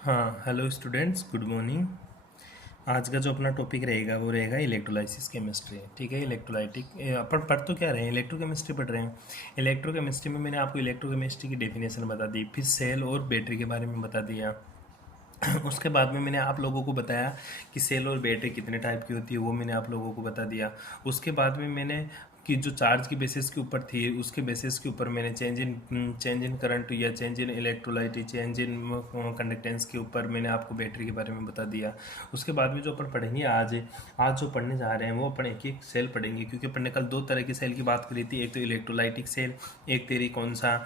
हाँ, hello students, good morning. आज का जो अपना टॉपिक रहेगा वो रहेगा इलेक्ट्रोलाइसिस केमिस्ट्री। ठीक है, इलेक्ट्रोलाइटिक अपन पढ़ तो क्या रहे हैं, इलेक्ट्रोकेमिस्ट्री पढ़ रहे हैं। इलेक्ट्रोकेमिस्ट्री में मैंने आपको इलेक्ट्रोकेमिस्ट्री की डेफिनेशन बता दी, फिर सेल और बैटरी के बारे में बता दिया। उसके बाद में मैंने आप लोगों को बताया कि सेल और बैटरी कितने टाइप की होती है, वो मैंने आप लोगों को बता दिया। उसके बाद में मैंने कि जो चार्ज की बेसिस के ऊपर थी, उसके बेसिस के ऊपर मैंने चेंज इन करंट या change in electrolyte, change in conductance के ऊपर मैंने आपको बैटरी के बारे में बता दिया। उसके बाद में जो अपन पढ़ेंगे आज जो पढ़ने जा रहे हैं वो अपन एक एक सेल पढ़ेंगे, क्योंकि अपन ने कल दो तरह की सेल की बात करी थी, एक तो इलेक्ट्रोलाइटिक सेल, एक तेरी कौन सा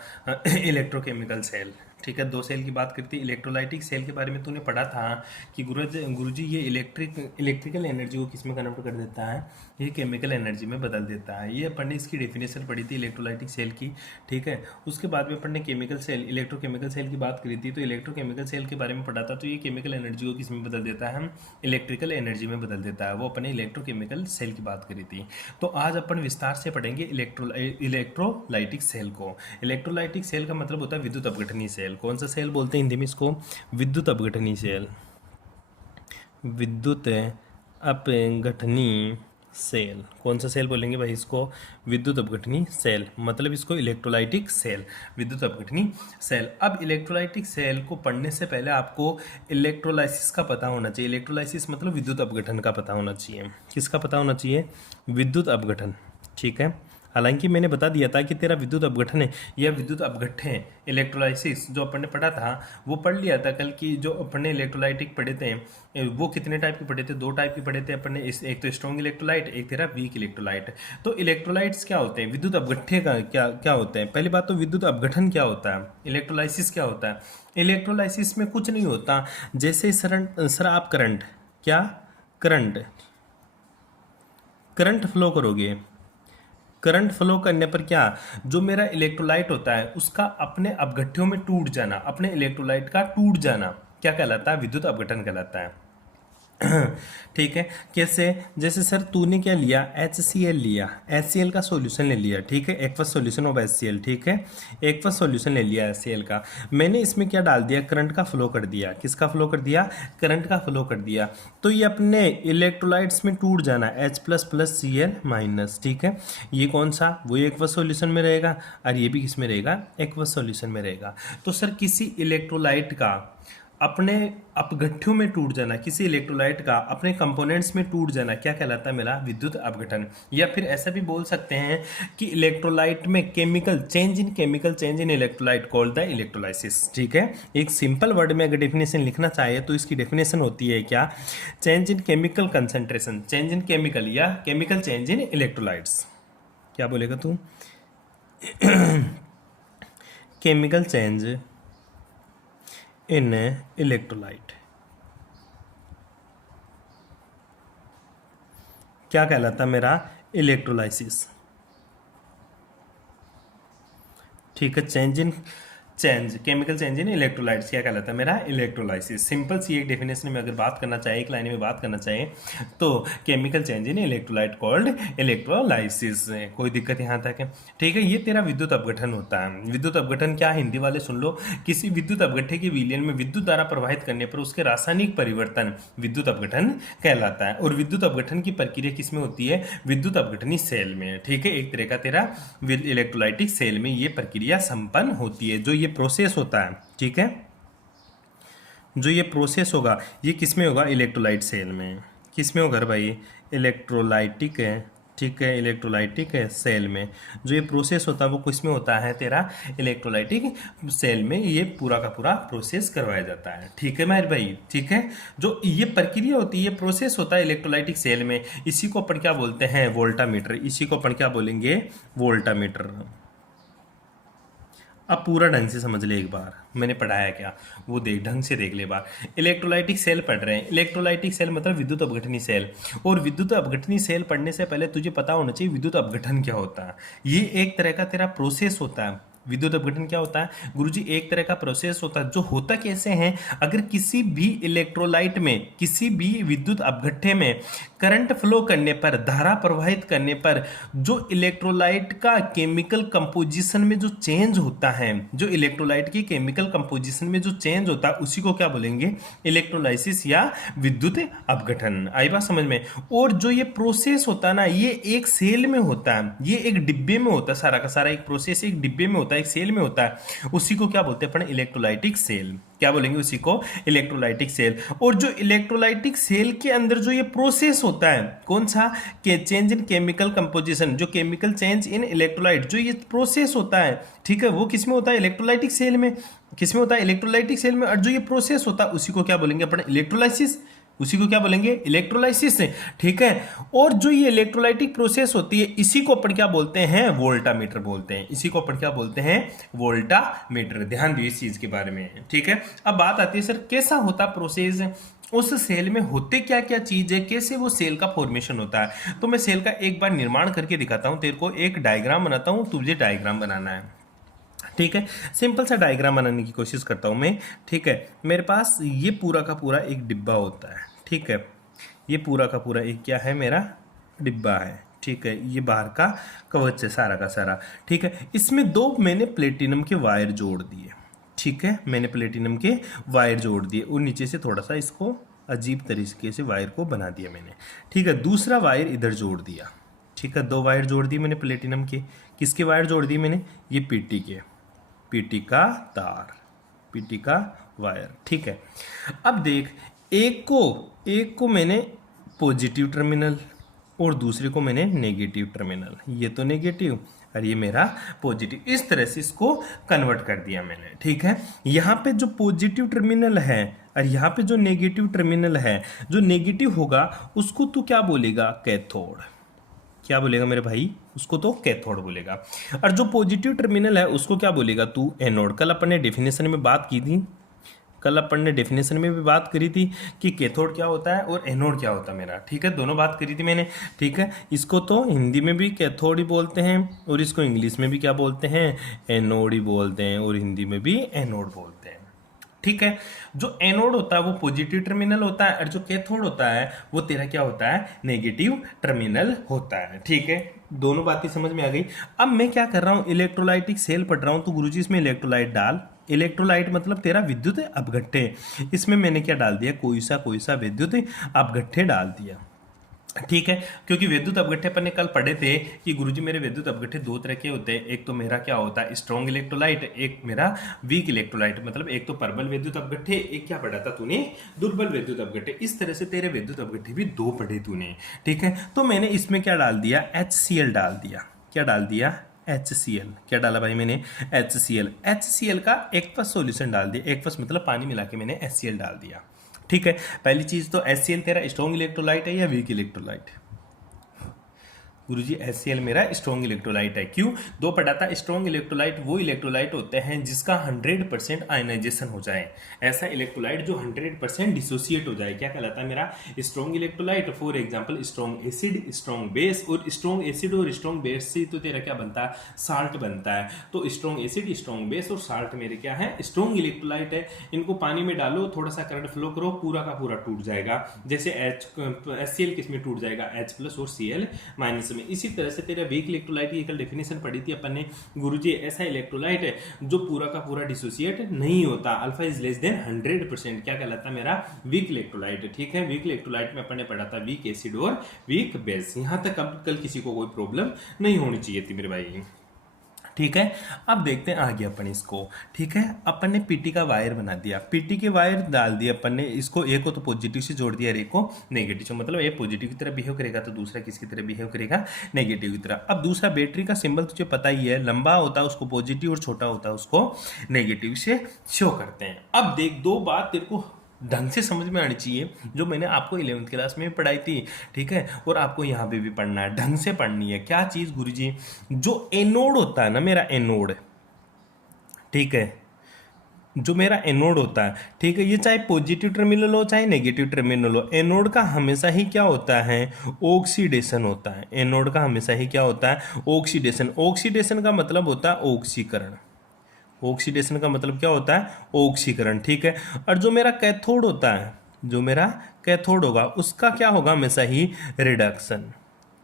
इलेक्ट्रोकेमिकल सेल। ठीक है, दो सेल की बात करती है। इलेक्ट्रोलाइटिक सेल के बारे में तूने पढ़ा था कि गुरुजी ये इलेक्ट्रिकल एनर्जी को किस में कन्वर्ट कर देता है, ये केमिकल एनर्जी में बदल देता है। ये अपन ने इसकी डेफिनेशन पढ़ी थी इलेक्ट्रोलाइटिक सेल की। ठीक है, उसके बाद में अपन ने केमिकल सेल, इलेक्ट्रोकेमिकल सेल की बात करी थी, तो इलेक्ट्रोकेमिकल सेल के बारे में पढ़ा था। तो ये केमिकल एनर्जी को किस में बदल देता है, इलेक्ट्रिकल एनर्जी में बदल देता है। वो अपन ने इलेक्ट्रोकेमिकल सेल की बात करी थी। तो आज अपन विस्तार से पढ़ेंगे इलेक्ट्रोलाइटिक सेल को। इलेक्ट्रोलाइटिक सेल का मतलब होता है विद्युत अपघटनी सेल। कौन सा सेल बोलते हैं हिंदी में इसको, विद्युत अपघटनी सेल। विद्युत अपघटनी सेल, कौन सा सेल बोलेंगे भाई इसको, विद्युत अपघटनी सेल। मतलब इसको इलेक्ट्रोलाइटिक सेल, विद्युत अपघटनी सेल। अब इलेक्ट्रोलाइटिक सेल को पढ़ने से पहले आपको इलेक्ट्रोलाइसिस का पता होना चाहिए। इलेक्ट्रोलाइसिस मतलब विद्युत अपघटन का पता होना चाहिए। किसका पता होना चाहिए, विद्युत अपघटन। ठीक है, हालांकि मैंने बता दिया था कि तेरा विद्युत अपघटन है या विद्युत अपघट्य है। इलेक्ट्रोलाइसिस जो अपन ने पढ़ा था वो पढ़ लिया था कल की, जो अपन ने इलेक्ट्रोलाइटिक पढ़े थे वो कितने टाइप के पढ़े थे, दो टाइप के पढ़े थे अपन ने। एक तो स्ट्रॉन्ग इलेक्ट्रोलाइट, एक तेरा वीक इलेक्ट्रोलाइट। तो इलेक्ट्रोलाइट्स क्या होते हैं, विद्युत अपघट्य का क्या क्या होते हैं। पहली बात तो विद्युत अपघटन क्या होता है, इलेक्ट्रोलाइसिस क्या होता है। इलेक्ट्रोलाइसिस में कुछ नहीं होता, जैसे सर आप करंट, क्या करंट करंट फ्लो करोगे, करंट फ्लो करने पर क्या, जो मेरा इलेक्ट्रोलाइट होता है उसका अपने अपघट्यों में टूट जाना, अपने इलेक्ट्रोलाइट का टूट जाना क्या कहलाता है, विद्युत अपघटन कहलाता है। ठीक है, कैसे, जैसे सर तूने क्या लिया, HCl लिया, HCl का सॉल्यूशन ले लिया। ठीक है, एक्वस सॉल्यूशन ऑफ HCl। ठीक है, एक्वस सॉल्यूशन ले लिया HCl का। मैंने इसमें क्या डाल दिया, करंट का फ्लो कर दिया। किसका फ्लो कर दिया, करंट का फ्लो कर दिया। तो ये अपने इलेक्ट्रोलाइट्स में टूट जाना, H++Cl-। ठीक है, ये कौन सा, वो एक्वस सॉल्यूशन में रहेगा, और ये भी किस में रहेगा, एक्वस सॉल्यूशन में रहेगा। तो सर किसी इलेक्ट्रोलाइट का अपने अपघट्यों में टूट जाना, किसी इलेक्ट्रोलाइट का अपने कंपोनेंट्स में टूट जाना क्या कहलाता है, मेरा विद्युत अपघटन। या फिर ऐसा भी बोल सकते हैं कि इलेक्ट्रोलाइट में chemical change in electrolyte called the electrolysis. ठीक है, एक सिंपल वर्ड में अगर डेफिनेशन लिखना चाहे तो इसकी डेफिनेशन होती है क्या, change in chemical concentration, change in chemical या केमिकल चेंज इन इलेक्ट्रोलाइट्स। क्या बोलेगा तू, केमिकल चेंज इन इलेक्ट्रोलाइट क्या कहलाता मेरा, इलेक्ट्रोलाइसिस। ठीक है, केमिकल चेंज इन इलेक्ट्रोलाइट्स क्या कहलाता है, मेरा इलेक्ट्रोलाइसिस। सिंपल सी एक डेफिनेशन में अगर बात करना चाहे, एक लाइन में बात करना चाहे, तो chemical change in electrolyte called electrolysis. कोई दिक्कत यहाँ तक है। ठीक है, ये तेरा विद्युत अपघटन होता है। विद्युत अपघटन क्या, हिंदी वाले सुन लो, किसी विद्युत अपघट्य के विलयन में विद्युत धारा प्रवाहित करने पर उसके रासायनिक परिवर्तन विद्युत अपघटन कहलाता है। और विद्युत अपघटन की प्रक्रिया किसमें होती है, विद्युत अपघटनी सेल में। ठीक है, एक तरह का तेरा इलेक्ट्रोलाइटिक सेल में ये प्रक्रिया संपन्न होती है, जो ये प्रोसेस होता है। ठीक है, जो ये प्रोसेस होगा ये किस में होगा, इलेक्ट्रोलाइट सेल में। किस में होगा भाई, इलेक्ट्रोलाइटिक है। ठीक है, इलेक्ट्रोलाइटिक है सेल में जो ये प्रोसेस होता है वो किस में होता है, तेरा इलेक्ट्रोलाइटिक सेल में ये पूरा का पूरा प्रोसेस करवाया जाता है। ठीक है मेरे भाई, ठीक है, जो ये प्रक्रिया होती है, ये प्रोसेस होता है इलेक्ट्रोलाइटिक सेल में, इसी को अपन क्या बोलते हैं, वोल्टामीटर। इसी को अपन क्या बोलेंगे, वोल्टामीटर। अब पूरा ढंग से समझ ले, एक बार मैंने पढ़ाया क्या वो देख, ढंग से देख ले बार। इलेक्ट्रोलाइटिक सेल पढ़ रहे हैं, इलेक्ट्रोलाइटिक सेल मतलब विद्युत अपघटनी सेल। और विद्युत अपघटनी सेल पढ़ने से पहले तुझे पता होना चाहिए विद्युत अपघटन क्या होता है। ये एक तरह का तेरा प्रोसेस होता है, विद्युत अपघटन क्या होता है गुरुजी? एक तरह का प्रोसेस होता है जो होता कैसे है, अगर किसी भी इलेक्ट्रोलाइट में, किसी भी विद्युत अपघट्य में करंट फ्लो करने पर, धारा प्रवाहित करने पर जो इलेक्ट्रोलाइट का केमिकल कंपोजिशन में जो चेंज होता है, जो इलेक्ट्रोलाइट की केमिकल कंपोजिशन में जो चेंज होता है उसी को क्या बोलेंगे? इलेक्ट्रोलाइसिस या विद्युत अपघटन। आई बात समझ में? और जो ये प्रोसेस होता है ना, ये एक सेल में होता है, ये एक डिब्बे में होता है, सारा का सारा एक प्रोसेस एक डिब्बे में होता है, एक सेल में होता है, उसी को क्या बोलते हैं अपन? Electrolytic cell. क्या बोलेंगे? उसी को इलेक्ट्रोलाइटिक सेल। और जो इलेक्ट्रोलाइटिक सेल के अंदर जो ये प्रोसेस होता है, कौन सा? के चेंज इन केमिकल कंपोजिशन, जो केमिकल चेंज इन इलेक्ट्रोलाइट, जो ये प्रोसेस होता है, ठीक है, वो किस में होता है? इलेक्ट्रोलाइटिक सेल में। किस में होता है? इलेक्ट्रोलाइटिक सेल में। और जो ये प्रोसेस होता है उसी को क्या बोलेंगे अपन? इलेक्ट्रोलाइसिस। उसी को क्या बोलेंगे? इलेक्ट्रोलाइसिस। ठीक है। और जो ये इलेक्ट्रोलाइटिक प्रोसेस होती है इसी को अपन क्या बोलते हैं? वोल्टामीटर बोलते हैं। इसी को अपन क्या बोलते हैं? वोल्टामीटर। ध्यान दिए इस चीज के बारे में। ठीक है। अब बात आती है सर कैसा होता प्रोसेस, उस सेल में होते क्या क्या चीज है, कैसे वो सेल का फॉर्मेशन होता है। तो मैं सेल का एक बार निर्माण करके दिखाता हूं तेरे को, एक डायग्राम बनाता हूं, तुझे डायग्राम बनाना है। ठीक है। सिंपल सा डायग्राम बनाने की कोशिश करता हूं मैं। ठीक है। मेरे पास ये पूरा का पूरा एक डिब्बा होता है। ठीक है। ये पूरा का पूरा एक क्या है? मेरा डिब्बा है। ठीक है। ये बाहर का कवच है सारा का सारा। ठीक है। इसमें दो मैंने प्लेटिनम के वायर जोड़ दिए। ठीक है। मैंने प्लेटिनम के वायर जोड़ दिए और नीचे से थोड़ा सा इसको अजीब तरीके से वायर को बना दिया मैंने। ठीक है। दूसरा वायर इधर जोड़ दिया। ठीक है। दो वायर जोड़ दिए मैंने प्लेटिनम के। किसके वायर जोड़ दिए मैंने? ये पीटी के, पीटी का तार, पीटी का वायर। ठीक है। अब देख, एक को मैंने पॉजिटिव टर्मिनल और दूसरे को मैंने नेगेटिव टर्मिनल। ये तो नेगेटिव और ये मेरा पॉजिटिव, इस तरह से इसको कन्वर्ट कर दिया मैंने। ठीक है। यहाँ पे जो पॉजिटिव टर्मिनल है और यहाँ पे जो नेगेटिव टर्मिनल है, जो नेगेटिव होगा उसको तू क्या बोलेगा? कैथोड। क्या बोलेगा मेरे भाई? उसको तो कैथोड बोलेगा। और जो पॉजिटिव टर्मिनल है उसको क्या बोलेगा तू? एनोड। कल अपन ने डेफिनेशन में बात की थी, कल अपन ने डेफिनेशन में भी बात करी थी कि कैथोड क्या होता है और एनोड क्या होता है मेरा। ठीक है। दोनों बात करी थी मैंने। ठीक है। इसको तो हिंदी में भी कैथोड ही बोलते हैं और इसको इंग्लिश में भी क्या बोलते हैं? एनोड ही बोलते हैं और हिंदी में भी एनोड बोलते हैं। ठीक है। जो एनोड होता है वो पॉजिटिव टर्मिनल होता है और जो कैथोड होता है वो तेरा क्या होता है? नेगेटिव टर्मिनल होता है। ठीक है। दोनों बातें समझ में आ गई। अब मैं क्या कर रहा हूं? इलेक्ट्रोलाइटिक सेल पढ़ रहा हूं, तो गुरुजी इसमें इलेक्ट्रोलाइट डाल। इलेक्ट्रोलाइट मतलब तेरा विद्युत अपघट्य। इसमें मैंने क्या डाल दिया? कोई सा विद्युत अपघट्य डाल दिया। ठीक है। क्योंकि विद्युत अपघट्य अपन ने कल पढ़े थे कि गुरुजी मेरे विद्युत अपघट्य दो तरह के होते हैं। एक तो मेरा क्या होता है? स्ट्रॉन्ग इलेक्ट्रोलाइट, एक मेरा वीक इलेक्ट्रोलाइट। मतलब एक तो प्रबल विद्युत अपघट्य, एक क्या पढ़ा था तूने? दुर्बल विद्युत अपघट्य। इस तरह से तेरे विद्युत अपघट्य भी दो पढ़े तूने। ठीक है। तो मैंने इसमें क्या डाल दिया? HCl डाल दिया। क्या डाल दिया? HCl। क्या डाला भाई मैंने? HCl। HCl का एक्वस सॉल्यूशन डाल दिया। एक्वस मतलब पानी मिला के मैंने HCl डाल दिया। ठीक है। पहली चीज तो HCl तेरा स्ट्रॉन्ग इलेक्ट्रोलाइट है या वीक इलेक्ट्रोलाइट? गुरुजी HCl मेरा स्ट्रॉन्ग इलेक्ट्रोलाइट है। क्यों? दो पढ़ाता। स्ट्रॉन्ग इलेक्ट्रोलाइट वो इलेक्ट्रोलाइट होते हैं जिसका 100% आयनाइजेशन हो जाए। ऐसा इलेक्ट्रोलाइट जो 100% डिसोसिएट हो जाए क्या कहलाता है? मेरा strong electrolyte. For example strong acid, strong base. और स्ट्रॉन्ग एसिड और स्ट्रॉन्ग बेस से तो तेरा क्या बनता है? साल्ट बनता है। तो स्ट्रॉन्ग एसिड, स्ट्रॉन्ग बेस और साल्ट मेरे क्या है? स्ट्रॉन्ग इलेक्ट्रोलाइट है। इनको पानी में डालो, थोड़ा सा करंट फ्लो करो, पूरा का पूरा टूट जाएगा। जैसे HCl किसमें टूट जाएगा? H+ और Cl- में। इसी तरह से तेरा वीक इलेक्ट्रोलाइट की कल डेफिनेशन पढ़ी थी अपन ने। गुरुजी ऐसा इलेक्ट्रोलाइट है जो पूरा का पूरा डिसोसिएट नहीं होता। Alpha is less than 100%। क्या कहलाता है? मेरा वीक इलेक्ट्रोलाइट। ठीक है। वीक इलेक्ट्रोलाइट में अपन ने पढ़ा था वीक एसिड और वीक बेस। यहां तक अब कल किसी को कोई प्रॉब्लम नहीं होनी चाहिए थी मेरे भाई। ठीक है। अब देखते हैं आगे अपन इसको। ठीक है। अपन ने पीटी का वायर बना दिया, पीटी के वायर डाल दिए अपन ने। इसको एक को तो पॉजिटिव से जोड़ दिया और एक को नेगेटिव से। मतलब एक पॉजिटिव की तरह बिहेव करेगा तो दूसरा किसकी तरह बिहेव करेगा? नेगेटिव की तरह। अब दूसरा बैटरी का सिंबल तुझे पता ही है, लंबा होता है उसको पॉजिटिव और छोटा होता है उसको नेगेटिव से शो करते हैं। अब देख, दो बात तेरे को ढंग से समझ में आनी चाहिए जो मैंने आपको 11th क्लास में पढ़ाई थी। ठीक है। और आपको यहाँ पे भी पढ़ना है, ढंग से पढ़नी है। क्या चीज गुरुजी? जो एनोड होता है ना मेरा, एनोड। ठीक है। जो मेरा एनोड होता है, ठीक है, ये चाहे पॉजिटिव टर्मिनल हो चाहे नेगेटिव टर्मिनल हो, एनोड का हमेशा ही क्या होता है? ऑक्सीडेशन होता है। एनोड का हमेशा ही क्या होता है? ऑक्सीडेशन। ऑक्सीडेशन का मतलब होता है ऑक्सीकरण। ऑक्सीडेशन का मतलब क्या होता है, ऑक्सीकरण, ठीक है। और जो मेरा कैथोड होता है, जो मेरा कैथोड होगा उसका क्या होगा, हमेशा ही रिडक्शन।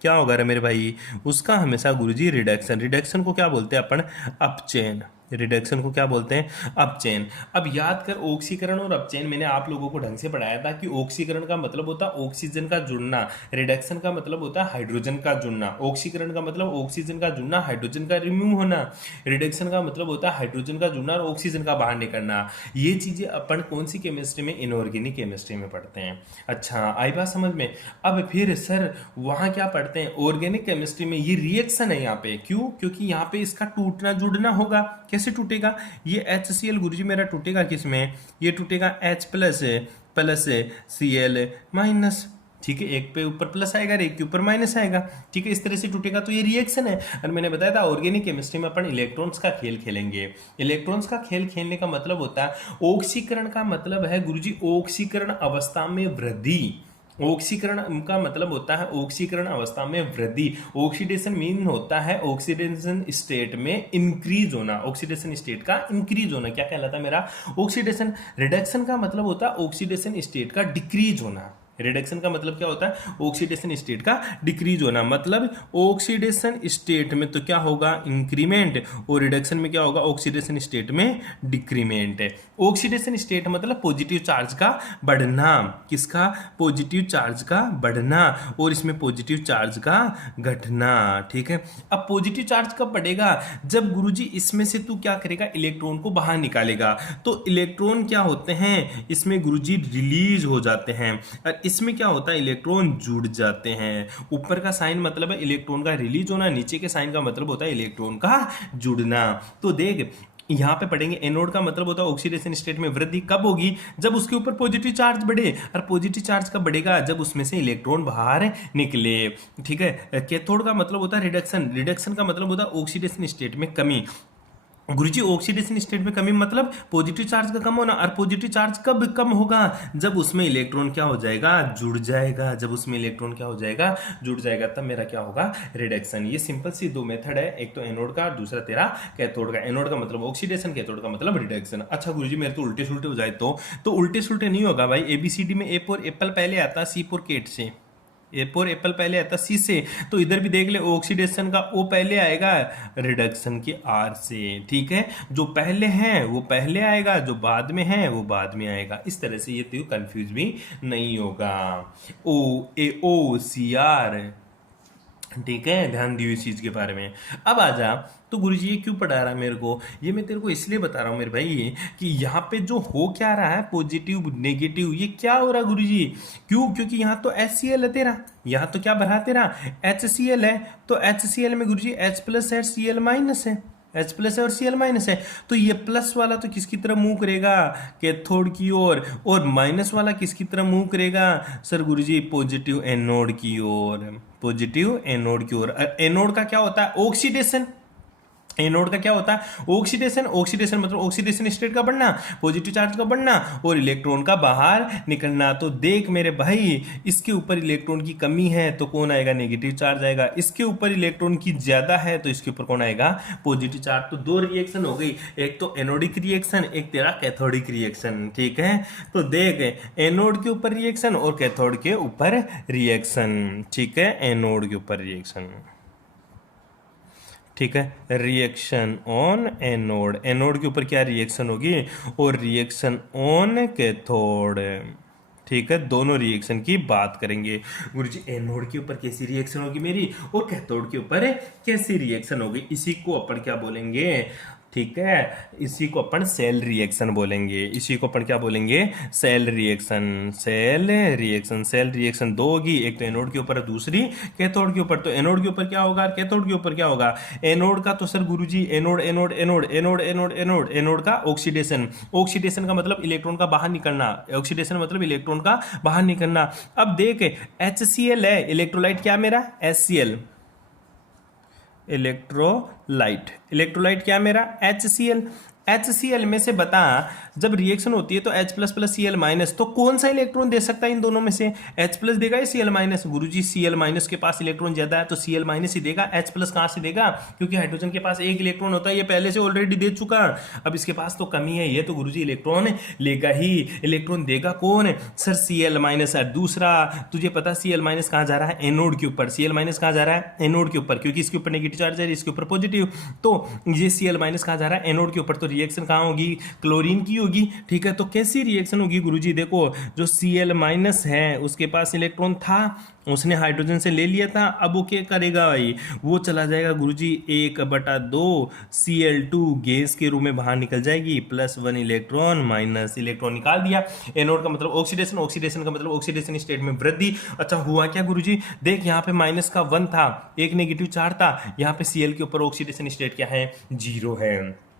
क्या होगा रे मेरे भाई, उसका हमेशा गुरुजी रिडक्शन। रिडक्शन को क्या बोलते हैं अपन, अपचयन। रिडक्शन को क्या बोलते हैं, अपचयन। अब याद कर, ऑक्सीकरण और अपचयन मैंने आप लोगों को ढंग से पढ़ाया था कि ऑक्सीकरण का मतलब होता है ऑक्सीजन का जुड़ना, रिडक्शन का मतलब होता है हाइड्रोजन का जुड़ना। ऑक्सीकरण का मतलब ऑक्सीजन का जुड़ना, हाइड्रोजन का रिमूव होना। रिडक्शन का मतलब होता है हाइड्रोजन का जुड़ना और ऑक्सीजन का बाहर निकलना। ये चीजें अपन कौन सी केमिस्ट्री में, इनऑर्गेनिक केमिस्ट्री में पढ़ते हैं। अच्छा, आई बात समझ में। अब फिर सर वहां क्या पढ़ते हैं, ऑर्गेनिक केमिस्ट्री में ये रिएक्शन है यहाँ पे। क्यों, क्योंकि यहाँ पे इसका टूटना जुड़ना होगा। कैसे टूटेगा, ये HCl गुरुजी मेरा टूटेगा किसमें, ये टूटेगा H प्लस Cl माइनस, ठीक है। एक पे ऊपर प्लस आएगा और एक के ऊपर माइनस आएगा, ठीक है। इस तरह से टूटेगा, तो ये रिएक्शन है। और मैंने बताया था ऑर्गेनिक केमिस्ट्री में अपन इलेक्ट्रॉन्स का खेल खेलेंगे। इलेक्ट्रॉन्स का खेल खेलने का मतलब होता है, ऑक्सीकरण का मतलब है गुरुजी ऑक्सीकरण अवस्था में वृद्धि। ऑक्सीकरण का मतलब होता है ऑक्सीकरण अवस्था में वृद्धि। ऑक्सीडेशन मीन होता है ऑक्सीडेशन स्टेट में इंक्रीज होना, ऑक्सीडेशन स्टेट का इंक्रीज होना। क्या कहलाता है मेरा, ऑक्सीडेशन। रिडक्शन का मतलब होता है ऑक्सीडेशन स्टेट का डिक्रीज होना। रिडक्शन का मतलब क्या होता है, ऑक्सीडेशन स्टेट का डिक्रीज होना। मतलब ऑक्सीडेशन स्टेट में तो क्या होगा, इंक्रीमेंट, और रिडक्शन में क्या होगा, ऑक्सीडेशन स्टेट में डिक्रीमेंट। ऑक्सीडेशन स्टेट मतलब पॉजिटिव चार्ज का बढ़ना, किसका, पॉजिटिव चार्ज का बढ़ना, और इसमें पॉजिटिव चार्ज का घटना, ठीक है। अब पॉजिटिव चार्ज कब बढ़ेगा, जब गुरुजी इसमें से तू क्या करेगा, इलेक्ट्रॉन को बाहर निकालेगा। तो इलेक्ट्रॉन क्या होते हैं, इसमें गुरुजी रिलीज हो जाते हैं, और इसमें क्या होता है, इलेक्ट्रॉन जुड़ जाते हैं। ऊपर का साइन मतलब है इलेक्ट्रॉन का रिलीज होना, नीचे के साइन का मतलब होता है इलेक्ट्रॉन का जुड़ना। तो देख यहां पे पढ़ेंगे, एनोड का मतलब होता है ऑक्सीडेशन स्टेट में वृद्धि कब होगी, जब उसके ऊपर पॉजिटिव चार्ज बढ़े। और पॉजिटिव चार्ज कब बढ़ेगा, जब उसमें से इलेक्ट्रॉन बाहर निकले, ठीक है। कैथोड का मतलब होता है रिडक्शन। रिडक्शन का मतलब होता है ऑक्सीडेशन स्टेट में कमी। गुरुजी ऑक्सीडेशन स्टेट में कमी मतलब पॉजिटिव चार्ज का कम होना। और पॉजिटिव चार्ज कब कम होगा, जब उसमें इलेक्ट्रॉन क्या हो जाएगा, जुड़ जाएगा। जब उसमें इलेक्ट्रॉन क्या हो जाएगा, जुड़ जाएगा, तब मेरा क्या होगा, रिडक्शन। ये सिंपल सी दो मेथड है, एक तो एनोड का, दूसरा तेरा कैथोड का। एनोड का मतलब ऑक्सीडेशन, कैथोड का मतलब रिडक्शन। अच्छा गुरुजी मेरे तो उल्टे सुल्टे हो जाए तो उल्टे सुल्टे नहीं होगा भाई। ABCD में ए फॉर एप्पल पहले आता, C फॉर केट से, ए फॉर एप्पल पहले आता सी से। तो इधर भी देख ले, ऑक्सीडेशन का ओ पहले आएगा, रिडक्शन के आर से, ठीक है। जो पहले है वो पहले आएगा, जो बाद में है वो बाद में आएगा। इस तरह से ये तो कंफ्यूज भी नहीं होगा। OAOCR, ठीक है, ध्यान दियो इस चीज के बारे में। अब आजा, तो गुरुजी ये क्यों पढ़ा रहा है मेरे को, ये मैं तेरे को इसलिए बता रहा हूँ मेरे भाई कि यहाँ पे जो हो क्या रहा है, पॉजिटिव नेगेटिव, ये क्या हो रहा है गुरुजी। क्यों, क्योंकि यहाँ तो HCl है तेरा, यहाँ तो क्या भरा तेरा, HCl है। तो HCl में गुरुजी H प्लस है, Cl माइनस है, H प्लस है और Cl माइनस है। तो ये प्लस वाला तो किसकी तरफ मूव करेगा, कैथोड की ओर, और माइनस वाला किसकी तरफ मूव करेगा, सर गुरुजी पॉजिटिव एनोड की ओर, पॉजिटिव एनोड की ओर। एनोड का क्या होता है, ऑक्सीडेशन। एनोड का क्या होता है, ऑक्सीडेशन। ऑक्सीडेशन मतलब ऑक्सीडेशन स्टेट का बढ़ना, पॉजिटिव चार्ज का बढ़ना, और इलेक्ट्रॉन का बाहर निकलना। तो देख मेरे भाई, इसके ऊपर इलेक्ट्रॉन की कमी है तो कौन आएगा, नेगेटिव चार्ज आएगा। इसके ऊपर इलेक्ट्रॉन की ज्यादा है तो इसके ऊपर कौन आएगा, पॉजिटिव चार्ज। तो दो रिएक्शन हो गई, एक तो एनोडिक रिएक्शन, एक तेरा कैथोडिक रिएक्शन, ठीक है। तो देख, एनोड के ऊपर रिएक्शन और कैथोड के ऊपर रिएक्शन, ठीक है। एनोड के ऊपर रिएक्शन, ठीक है, रिएक्शन ऑन एनोड। एनोड के ऊपर क्या रिएक्शन होगी, और रिएक्शन ऑन कैथोड, ठीक है। दोनों रिएक्शन की बात करेंगे। गुरुजी एनोड के ऊपर कैसी रिएक्शन होगी मेरी, और कैथोड के ऊपर कैसी रिएक्शन होगी, इसी को अपन क्या बोलेंगे, ठीक है, इसी को अपन सेल रिएक्शन बोलेंगे। इसी को अपन क्या बोलेंगे, cell reaction. Cell reaction, cell reaction दो होगी, एक तो एनोड के ऊपर, दूसरी कैथोड के ऊपर। तो एनोड के ऊपर क्या होगा, कैथोड के ऊपर क्या होगा। एनोड का तो सर गुरुजी anode anode anode anode anode anode anode का ऑक्सीडेशन। ऑक्सीडेशन का मतलब इलेक्ट्रॉन का बाहर निकलना, ऑक्सीडेशन मतलब इलेक्ट्रॉन का बाहर निकलना। अब देख, HCl है, इलेक्ट्रोलाइट क्या मेरा, HCl, इलेक्ट्रोलाइट। इलेक्ट्रोलाइट क्या मेरा, HCl। HCl में से बता, जब रिएक्शन होती है तो H plus plus Cl minus, तो कौन सा इलेक्ट्रॉन दे सकता है इन दोनों में से? H प्लस देगा या Cl माइनस? गुरुजी Cl माइनस के पास इलेक्ट्रॉन ज्यादा है तो Cl माइनस ही देगा, H प्लस कहां से देगा? क्योंकि हाइड्रोजन के पास एक इलेक्ट्रॉन होता है, ये पहले से ऑलरेडी दे चुका, अब इसके पास तो कमी है, ये तो गुरुजी इलेक्ट्रॉन लेगा ही। इलेक्ट्रॉन देगा कौन? Sir Cl minus. दूसरा तुझे पता Cl माइनस कहां जा रहा है? एनोड के ऊपर। Cl माइनस कहां जा रहा है? एनोड के ऊपर, क्योंकि इसके ऊपर नेगेटिव चार्ज है, इसके ऊपर पॉजिटिव, तो ये Cl माइनस कहां जा रहा है? एनोड के ऊपर। तो रिएक्शन कहां होगी? क्लोरीन की होगी। ठीक है, तो कैसी रिएक्शन होगी गुरुजी? देखो, जो Cl माइनस है उसके पास इलेक्ट्रॉन था, उसने हाइड्रोजन से ले लिया था, अब वो क्या करेगा भाई? वो चला जाएगा गुरुजी 1/2 Cl2 गैस के रूप में बाहर निकल जाएगी, +1 इलेक्ट्रॉन, माइनस इलेक्ट्रॉन निकाल दिया। एनोड का मतलब ऑक्सीडेशन, ऑक्सीडेशन का मतलब ऑक्सीडेशन स्टेट में वृद्धि। अच्छा हुआ क्या गुरुजी? देख यहाँ पे माइनस का 1 था, एक नेगेटिव चार्ज था, यहाँ पे Cl के ऊपर ऑक्सीडेशन स्टेट क्या है? 0 है।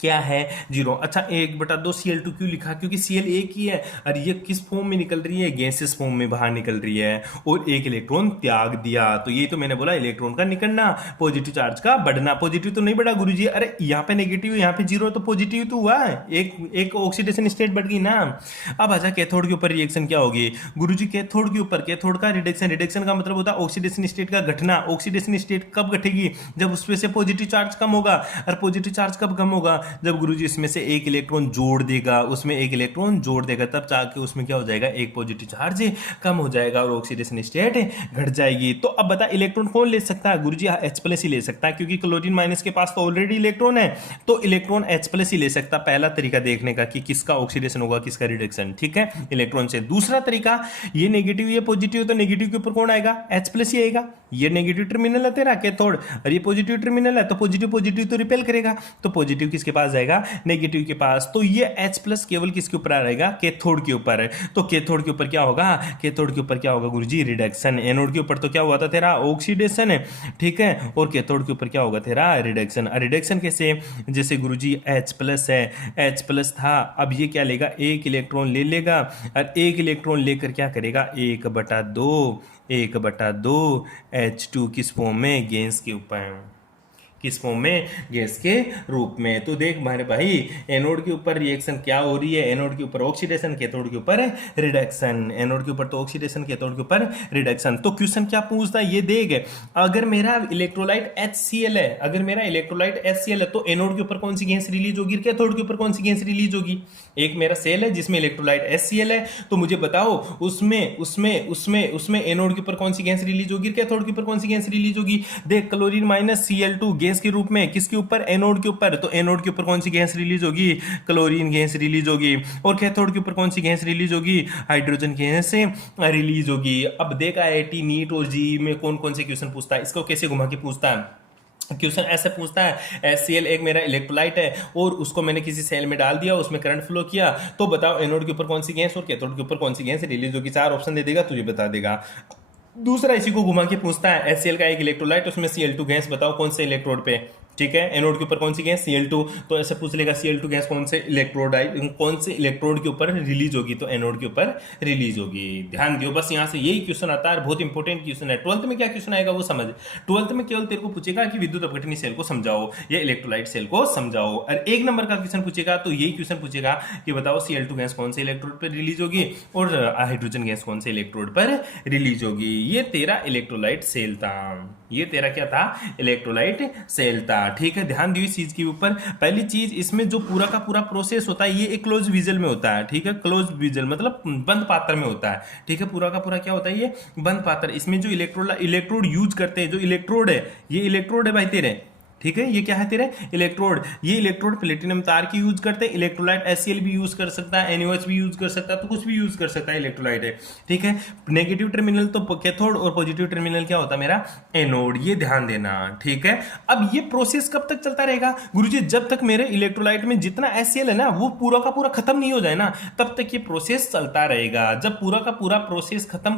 क्या है? 0। अच्छा 1/2 Cl2 क्यों लिखा? क्योंकि Cl एक ही है, और ये किस फॉर्म में निकल रही है? गैसेस फॉर्म में बाहर निकल रही है, और एक इलेक्ट्रॉन त्याग दिया। तो ये तो मैंने बोला इलेक्ट्रॉन का निकलना, पॉजिटिव चार्ज का बढ़ना। पॉजिटिव तो नहीं बढ़ा गुरुजी, अरे यहाँ पे नेगेटिव, यहाँ पे 0, तो पॉजिटिव तो हुआ, एक ऑक्सीडेशन स्टेट बढ़ गई ना। अब आजा कैथोड के ऊपर रिएक्शन क्या होगी गुरुजी? कैथोड के ऊपर, कैथोड का रिडक्शन, रिडक्शन का मतलब होता है ऑक्सीडेशन स्टेट का घटना। ऑक्सीडेशन स्टेट कब घटेगी? जब उसमें से पॉजिटिव चार्ज कम होगा। और पॉजिटिव चार्ज कब कम होगा? जब गुरुजी इसमें से एक इलेक्ट्रॉन जोड़ देगा, उसमें एक इलेक्ट्रॉन जोड़ देगा, तब जाके उसमें क्या हो जाएगा? एक पॉजिटिव चार्ज कम हो जाएगा और ऑक्सीडेशन स्टेट घट जाएगी। तो अब बता इलेक्ट्रॉन कौन ले सकता है गुरुजी? H+ ही ले सकता है, क्योंकि क्लोरीन माइनस के पास तो ऑलरेडी इलेक्ट्रॉन है, तो इलेक्ट्रॉन H+ ही ले सकता। पहला तरीका देखने का कि किसका ऑक्सीडेशन होगा, किसका रिडक्शन। ठीक है, इलेक्ट्रॉन से। दूसरा तरीका, ये नेगेटिव ये पॉजिटिव, तो नेगेटिव के ऊपर कौन आएगा? H+ ही आएगा। ये नेगेटिव टर्मिनल है तेरा कैथोड, और ये पॉजिटिव टर्मिनल है, तो पॉजिटिव पॉजिटिव तो रिपेल करेगा, तो पॉजिटिव किसके पास जाएगा? नेगेटिव के पास। तो ये H+ केवल किसके ऊपर रहेगा? कैथोड के ऊपर। तो कैथोड के ऊपर क्या होगा? कैथोड के ऊपर क्या होगा गुरुजी? रिडक्शन। एनोड के ऊपर तो क्या हुआ था तेरा? ऑक्सीडेशन। ठीक है, और कैथोड के ऊपर क्या होगा तेरा? रिडक्शन। रिडक्शन कैसे? जैसे गुरुजी H+ है, H+ था, अब ये क्या लेगा? एक इलेक्ट्रॉन ले लेगा, और एक इलेक्ट्रॉन लेकर क्या करेगा? 1/2 H2 किस फॉर्म में? गैस के ऊपर। किस फॉर्म में? गैस के रूप में। तो देख मेरे भाई, एनोड के ऊपर रिएक्शन क्या हो रही है? एनोड के ऊपर ऑक्सीडेशन, कैथोड के ऊपर रिडक्शन। एनोड के ऊपर तो ऑक्सीडेशन, कैथोड के ऊपर रिडक्शन। तो क्वेश्चन क्या पूछता है ये देख, अगर मेरा इलेक्ट्रोलाइट HCl है, अगर मेरा इलेक्ट्रोलाइट HCl है, तो एनोड के ऊपर कौन सी गैस रिलीज होगी, कैथोड के ऊपर कौन सी गैस रिलीज होगी? एक मेरा सेल है जिसमें इलेक्ट्रोलाइट HCl है, तो मुझे बताओ उसमें उसमें उसमें उसमें एनोड के ऊपर कौन सी गैस रिलीज होगी, कैथोड के ऊपर कौन सी गैस रिलीज होगी? देख, क्लोरीन माइनस Cl2 गैस के रूप में, किसके ऊपर? एनोड के ऊपर। तो एनोड के ऊपर कौन सी गैस रिलीज होगी? क्लोरीन गैस रिलीज होगी। और कैथोड के ऊपर कौन सी गैस रिलीज होगी? हाइड्रोजन गैस रिलीज होगी। अब देख IIT नीट और जेईई में कौन कौन से क्वेश्चन पूछता है, इसको कैसे घुमा के पूछता है? क्वेश्चन ऐसे पूछता है, HCl एक मेरा इलेक्ट्रोलाइट है और उसको मैंने किसी सेल में डाल दिया, उसमें करंट फ्लो किया, तो बताओ एनोड के ऊपर कौन सी गैस और कैथोड के ऊपर कौन सी गैस रिलीज होगी? 4 ऑप्शन दे देगा, तुझे बता देगा। दूसरा इसी को घुमा के पूछता है, HCl का एक इलेक्ट्रोलाइट, उसमें Cl2 गैस, बताओ कौन से इलेक्ट्रोड पे? ठीक है, एनोड के ऊपर कौन सी गैस? Cl2। तो ऐसे पूछ लेगा Cl2 गैस कौन से इलेक्ट्रोड के ऊपर रिलीज होगी? तो एनोड के ऊपर रिलीज होगी। ध्यान दियो, बस यहाँ से यही क्वेश्चन आता है, बहुत इंपॉर्टेंट क्वेश्चन है। 12th में क्या क्वेश्चन आएगा वो समझ। 12th में केवल तेरे को पूछेगा कि विद्युत अपघटनी सेल को समझाओ या इलेक्ट्रोलाइट सेल को समझाओ, और 1 नंबर का क्वेश्चन पूछेगा तो यही क्वेश्चन पूछेगा कि बताओ Cl2 गैस कौन से इलेक्ट्रोड पर रिलीज होगी और हाइड्रोजन गैस कौन से इलेक्ट्रोड पर रिलीज होगी। ये तेरा इलेक्ट्रोलाइट सेल था, ये तेरा क्या था? इलेक्ट्रोलाइट सेल था। ठीक है, ध्यान दियो इस चीज के ऊपर। पहली चीज, इसमें जो पूरा का पूरा प्रोसेस होता है ये एक क्लोज विजल में होता है। ठीक है, क्लोज विजल मतलब बंद पात्र में होता है। ठीक है, पूरा का पूरा क्या होता है? ये बंद पात्र। इसमें जो इलेक्ट्रोड यूज करते हैं, जो इलेक्ट्रोड है, ये इलेक्ट्रोड है भाई तेरे। ठीक है, ये क्या है तेरे? इलेक्ट्रोड। ये इलेक्ट्रोड प्लेटिनम तार की यूज करते हैं। इलेक्ट्रोलाइट HCl भी यूज कर सकता है, NaOH भी यूज कर सकता है, तो कुछ भी यूज कर सकता है, इलेक्ट्रोलाइट है। ठीक है, नेगेटिव टर्मिनल तो कैथोड और पॉजिटिव टर्मिनल क्या होता है मेरा? एनोड। ये ध्यान देना। ठीक है, अब ये प्रोसेस कब तक चलता रहेगा गुरुजी? जब तक मेरे इलेक्ट्रोलाइट में जितना HCl है ना वो पूरा का पूरा खत्म नहीं हो जाए ना, तब तक ये प्रोसेस चलता रहेगा। जब पूरा का पूरा प्रोसेस खत्म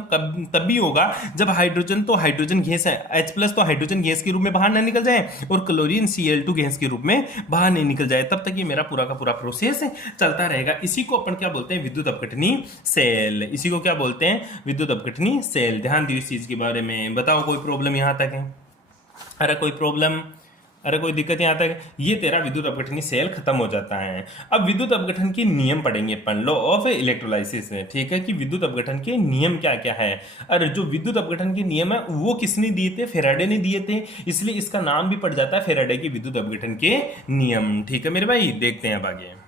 तब भी होगा जब हाइड्रोजन तो हाइड्रोजन गैस है, H+ तो हाइड्रोजन गैस के रूप में बाहर ना निकल जाए और क्लोरीन Cl2 गैस के रूप में बाहर नहीं निकल जाए, तब तक ये मेरा पूरा का पूरा प्रोसेस चलता रहेगा। इसी को अपन क्या बोलते हैं? विद्युत अपघटनी सेल। इसी को क्या बोलते हैं? विद्युत अपघटनी सेल। ध्यान दियो इस चीज के बारे में। बताओ कोई प्रॉब्लम यहां तक है? अरे कोई प्रॉब्लम? अरे कोई दिक्कत यहाँ तक? ये तेरा विद्युत अपघटनी सेल खत्म हो जाता है। अब विद्युत अपघटन के नियम पढ़ेंगे अपन, लॉ ऑफ इलेक्ट्रोलाइसिस है, ठीक है, कि विद्युत अपघटन के नियम क्या क्या है। अरे जो विद्युत अपघटन के नियम है वो किसने दिए थे? फेराडे ने दिए थे, इसलिए इसका नाम भी पड़ जाता है फेराडे के विद्युत अपघटन के नियम। ठीक है मेरे भाई, देखते हैं अब आगे।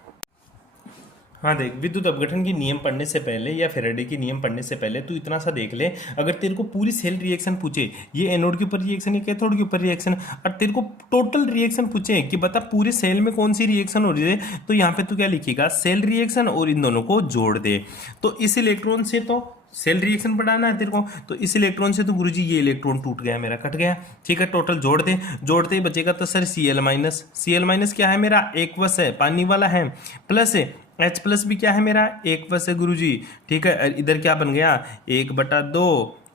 हाँ देख, विद्युत अपघटन के नियम पढ़ने से पहले या फेराडे के नियम पढ़ने से पहले तू इतना सा देख ले, अगर तेरे को पूरी सेल रिएक्शन पूछे, ये एनोड के ऊपर रिएक्शन, ये कैथोड के ऊपर रिएक्शन, और तेरे को टोटल रिएक्शन पूछे कि बता पूरे सेल में कौन सी रिएक्शन हो रही है, तो यहाँ पे तू क्या लिखेगा? सेल रिएक्शन, और इन दोनों को जोड़ दे। तो इस इलेक्ट्रॉन से तो सेल रिएक्शन बढ़ाना है तेरे को, तो इस इलेक्ट्रॉन से तो गुरुजी ये इलेक्ट्रॉन टूट गया मेरा, कट गया, ठीक है। टोटल जोड़ दे, जोड़ते ही बचेगा तो सर Cl- क्या है मेरा? एक्वस है, पानी वाला है, प्लस है H+ भी क्या है मेरा? एक्वस है गुरुजी, ठीक है। इधर क्या बन गया? 1/2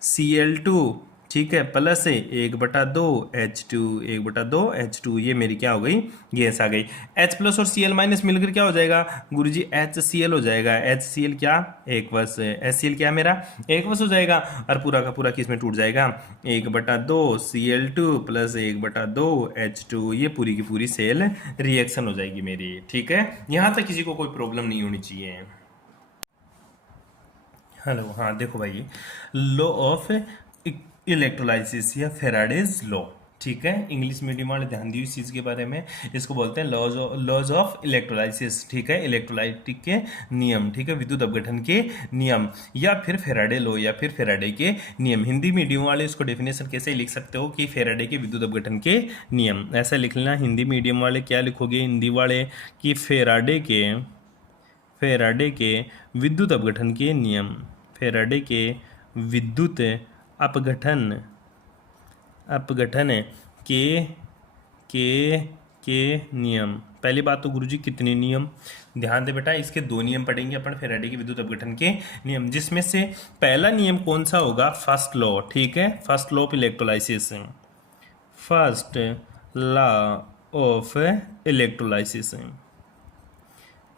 Cl2, ठीक है, प्लस है 1/2 H2, 1/2 H2, ये मेरी क्या हो गई? गैस आ गई। H+ और Cl- मिलकर क्या हो जाएगा गुरुजी? HCl हो जाएगा। HCl क्या? एक्वस। HCl क्या मेरा? एक्वस हो जाएगा, और पूरा का पूरा किस में टूट जाएगा? 1/2 Cl2 प्लस 1/2 H2, ये पूरी की पूरी सेल रिएक्शन हो जाएगी मेरी, ठीक है। यहाँ तक किसी को कोई प्रॉब्लम नहीं होनी चाहिए। हेलो, हाँ देखो भाई, लॉ ऑफ इलेक्ट्रोलाइसिस या फेराडेज लॉ, ठीक है। इंग्लिश मीडियम वाले ध्यान दिए इस चीज़ के बारे में, इसको बोलते हैं लॉज ऑफ इलेक्ट्रोलाइसिस, ठीक है, इलेक्ट्रोलाइटिक के नियम, ठीक है, विद्युत अपघटन के नियम, या फिर फेराडे लॉ, या फिर फेराडे के नियम। हिंदी मीडियम वाले इसको डेफिनेशन कैसे लिख सकते हो कि फेराडे के विद्युत अपघटन के नियम, ऐसा लिख लेना। हिंदी मीडियम वाले क्या लिखोगे हिंदी वाले? कि फेराडे के विद्युत अपघटन के नियम, फेराडे के विद्युत अपघटन अपघटन के के के नियम। पहली बात तो गुरुजी कितने नियम? ध्यान दे बेटा, इसके 2 नियम पढ़ेंगे अपन फेराडे के विद्युत अपघटन के नियम, जिसमें से पहला नियम कौन सा होगा? फर्स्ट लॉ, ठीक है, first law of electrolysis, first law of electrolysis,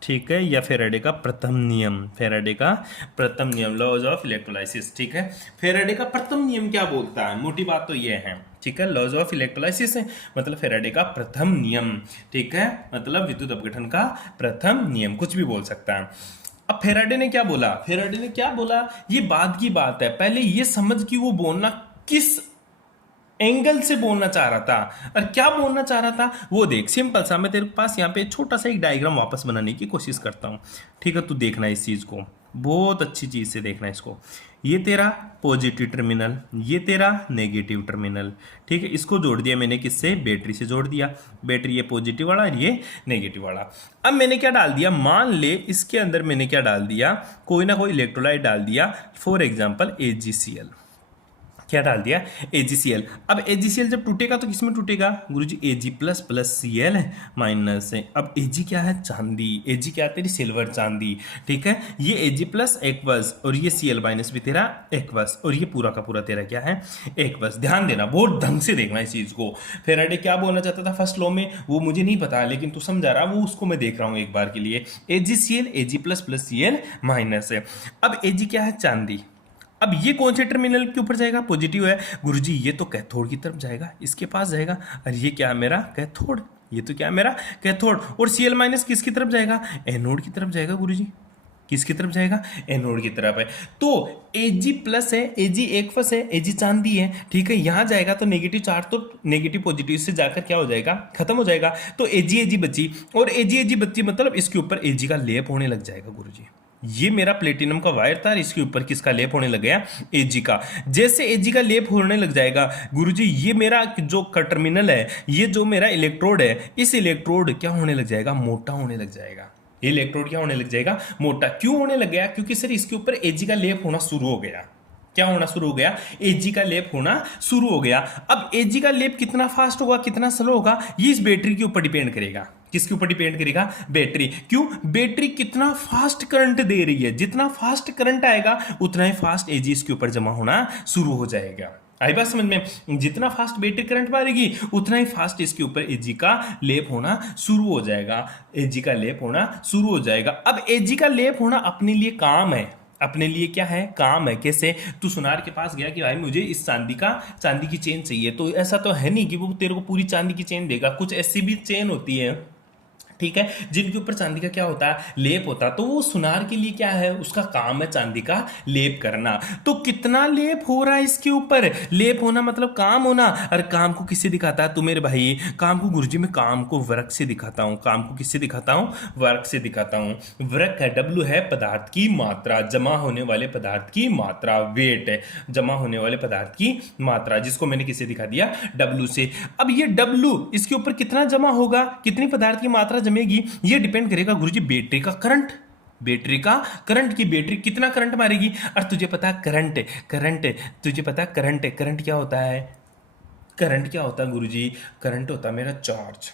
ठीक है, या फेराडे का प्रथम नियम, फेराडे का प्रथम नियम, लॉज ऑफ इलेक्ट्रोलाइसिस, ठीक है। फेराडे का प्रथम नियम क्या बोलता है? मोटी बात तो ये है, ठीक है, लॉज ऑफ इलेक्ट्रोलाइसिस है मतलब फेराडे का प्रथम नियम, ठीक है, मतलब विद्युत अपघटन का प्रथम नियम, कुछ भी बोल सकता है। अब फेराडे ने क्या बोला? फेराडे ने क्या बोला, ये बाद की बात है, पहले ये समझ कि वो बोलना किस एंगल से बोलना चाह रहा था, और क्या बोलना चाह रहा था वो देख। सिंपल सा, मैं तेरे पास यहाँ पे छोटा सा एक डायग्राम वापस बनाने की कोशिश करता हूँ, ठीक है, तू देखना इस चीज को, बहुत अच्छी चीज से देखना इसको। ये तेरा पॉजिटिव टर्मिनल, ये तेरा नेगेटिव टर्मिनल, ठीक है, इसको जोड़ दिया मैंने किससे? बैटरी से जोड़ दिया। बैटरी ये पॉजिटिव वाला और ये नेगेटिव वाला। अब मैंने क्या डाल दिया? मान ले इसके अंदर मैंने क्या डाल दिया? कोई ना कोई इलेक्ट्रोलाइट डाल दिया, फॉर एग्जाम्पल AgCl। क्या डाल दिया? AgCl। अब AgCl जब टूटेगा तो किसमें टूटेगा गुरुजी? Ag+ Cl माइनस है। अब Ag क्या है? चांदी। Ag क्या है? तेरी सिल्वर, चांदी, ठीक है। ये Ag+ एक्वस, और ये Cl- भी तेरा एक्वस, और ये पूरा का पूरा तेरा क्या है? एक्वस। ध्यान देना, बहुत ढंग से देखना इस चीज को। फेराडे क्या बोलना चाहता था फर्स्ट लॉ में वो मुझे नहीं पता, लेकिन तू समझा रहा, वो उसको मैं देख रहा हूं एक बार के लिए। AgCl, Ag+ Cl माइनस है। अब Ag क्या है? चांदी। अब ये कौन से टर्मिनल के ऊपर जाएगा? पॉजिटिव है गुरुजी, ये तो कैथोड की तरफ जाएगा, इसके पास जाएगा, और ये क्या है मेरा? कैथोड। ये तो क्या है मेरा? कैथोड। और Cl- किसकी तरफ जाएगा? एनोड की तरफ जाएगा गुरुजी। किसकी तरफ जाएगा? एनोड की तरफ है। तो Ag+ है, Ag एक्वस है, Ag चांदी है, ठीक है, यहां जाएगा तो नेगेटिव चार्ज तो नेगेटिव पॉजिटिव से जाकर क्या हो जाएगा? खत्म हो जाएगा। तो Ag बची, और Ag बची मतलब इसके ऊपर Ag का लेप होने लग जाएगा गुरुजी। ये मेरा प्लेटिनम का वायर था, इसके ऊपर किसका लेप होने लग गया? Ag का। जैसे Ag का लेप होने लग जाएगा गुरुजी, ये मेरा जो टर्मिनल है, ये जो मेरा इलेक्ट्रोड है, इस इलेक्ट्रोड क्या होने लग जाएगा? मोटा होने लग जाएगा। ये इलेक्ट्रोड क्या होने लग जाएगा? मोटा। क्यों होने लग गया? क्योंकि सर इसके ऊपर Ag का लेप होना शुरू हो गया। क्या होना शुरू हो गया? Ag का लेप होना शुरू हो गया। अब Ag का लेप कितना फास्ट होगा, कितना स्लो होगा, ये इस बैटरी के ऊपर डिपेंड करेगा। किसके ऊपर डिपेंड करेगा? बैटरी। क्यों? बैटरी कितना फास्ट करंट दे रही है, जितना फास्ट करंट आएगा उतना ही फास्ट Ag इसके ऊपर जमा होना शुरू हो जाएगा। आई बात समझ में? जितना फास्ट बैटरी करंट मारेगी उतना ही फास्ट इसके ऊपर Ag का लेप होना शुरू हो जाएगा। Ag का लेप होना शुरू हो जाएगा। अब Ag का लेप होना अपने लिए काम है, अपने लिए क्या है, काम है। कैसे, तू सुनार के पास गया कि भाई मुझे इस चांदी की चेन चाहिए, तो ऐसा तो है नहीं कि वो तेरे को पूरी चांदी की चेन देगा, कुछ ऐसी भी चेन होती है, ठीक है, जिनके ऊपर चांदी का क्या होता है, लेप होता है। तो वो सुनार के लिए क्या है, उसका काम है चांदी का लेप करना। तो कितना लेप हो रहा है इसके ऊपर, लेप होना मतलब काम होना। और काम को किससे दिखाता है तू मेरे भाई, काम को गुरुजी मैं काम को वर्क से दिखाता हूँ। काम को किससे दिखाता हूँ, वर्क से दिखाता हूँ। वर्क है, डब्ल्यू है पदार्थ की मात्रा, जमा होने वाले पदार्थ की मात्रा, वेट है जमा होने वाले पदार्थ की मात्रा, जिसको मैंने किससे दिखा दिया, डब्ल्यू से। अब ये डब्ल्यू इसके ऊपर कितना जमा होगा, कितनी पदार्थ की मात्रा जमेगी, ये डिपेंड करेगा गुरुजी बैटरी का करंट, बैटरी का करंट की बैटरी कितना करंट मारेगी। और तुझे पता करंट, करंट तुझे पता करंट, करंट क्या होता है, करंट क्या होता है गुरुजी, करंट होता है मेरा चार्ज।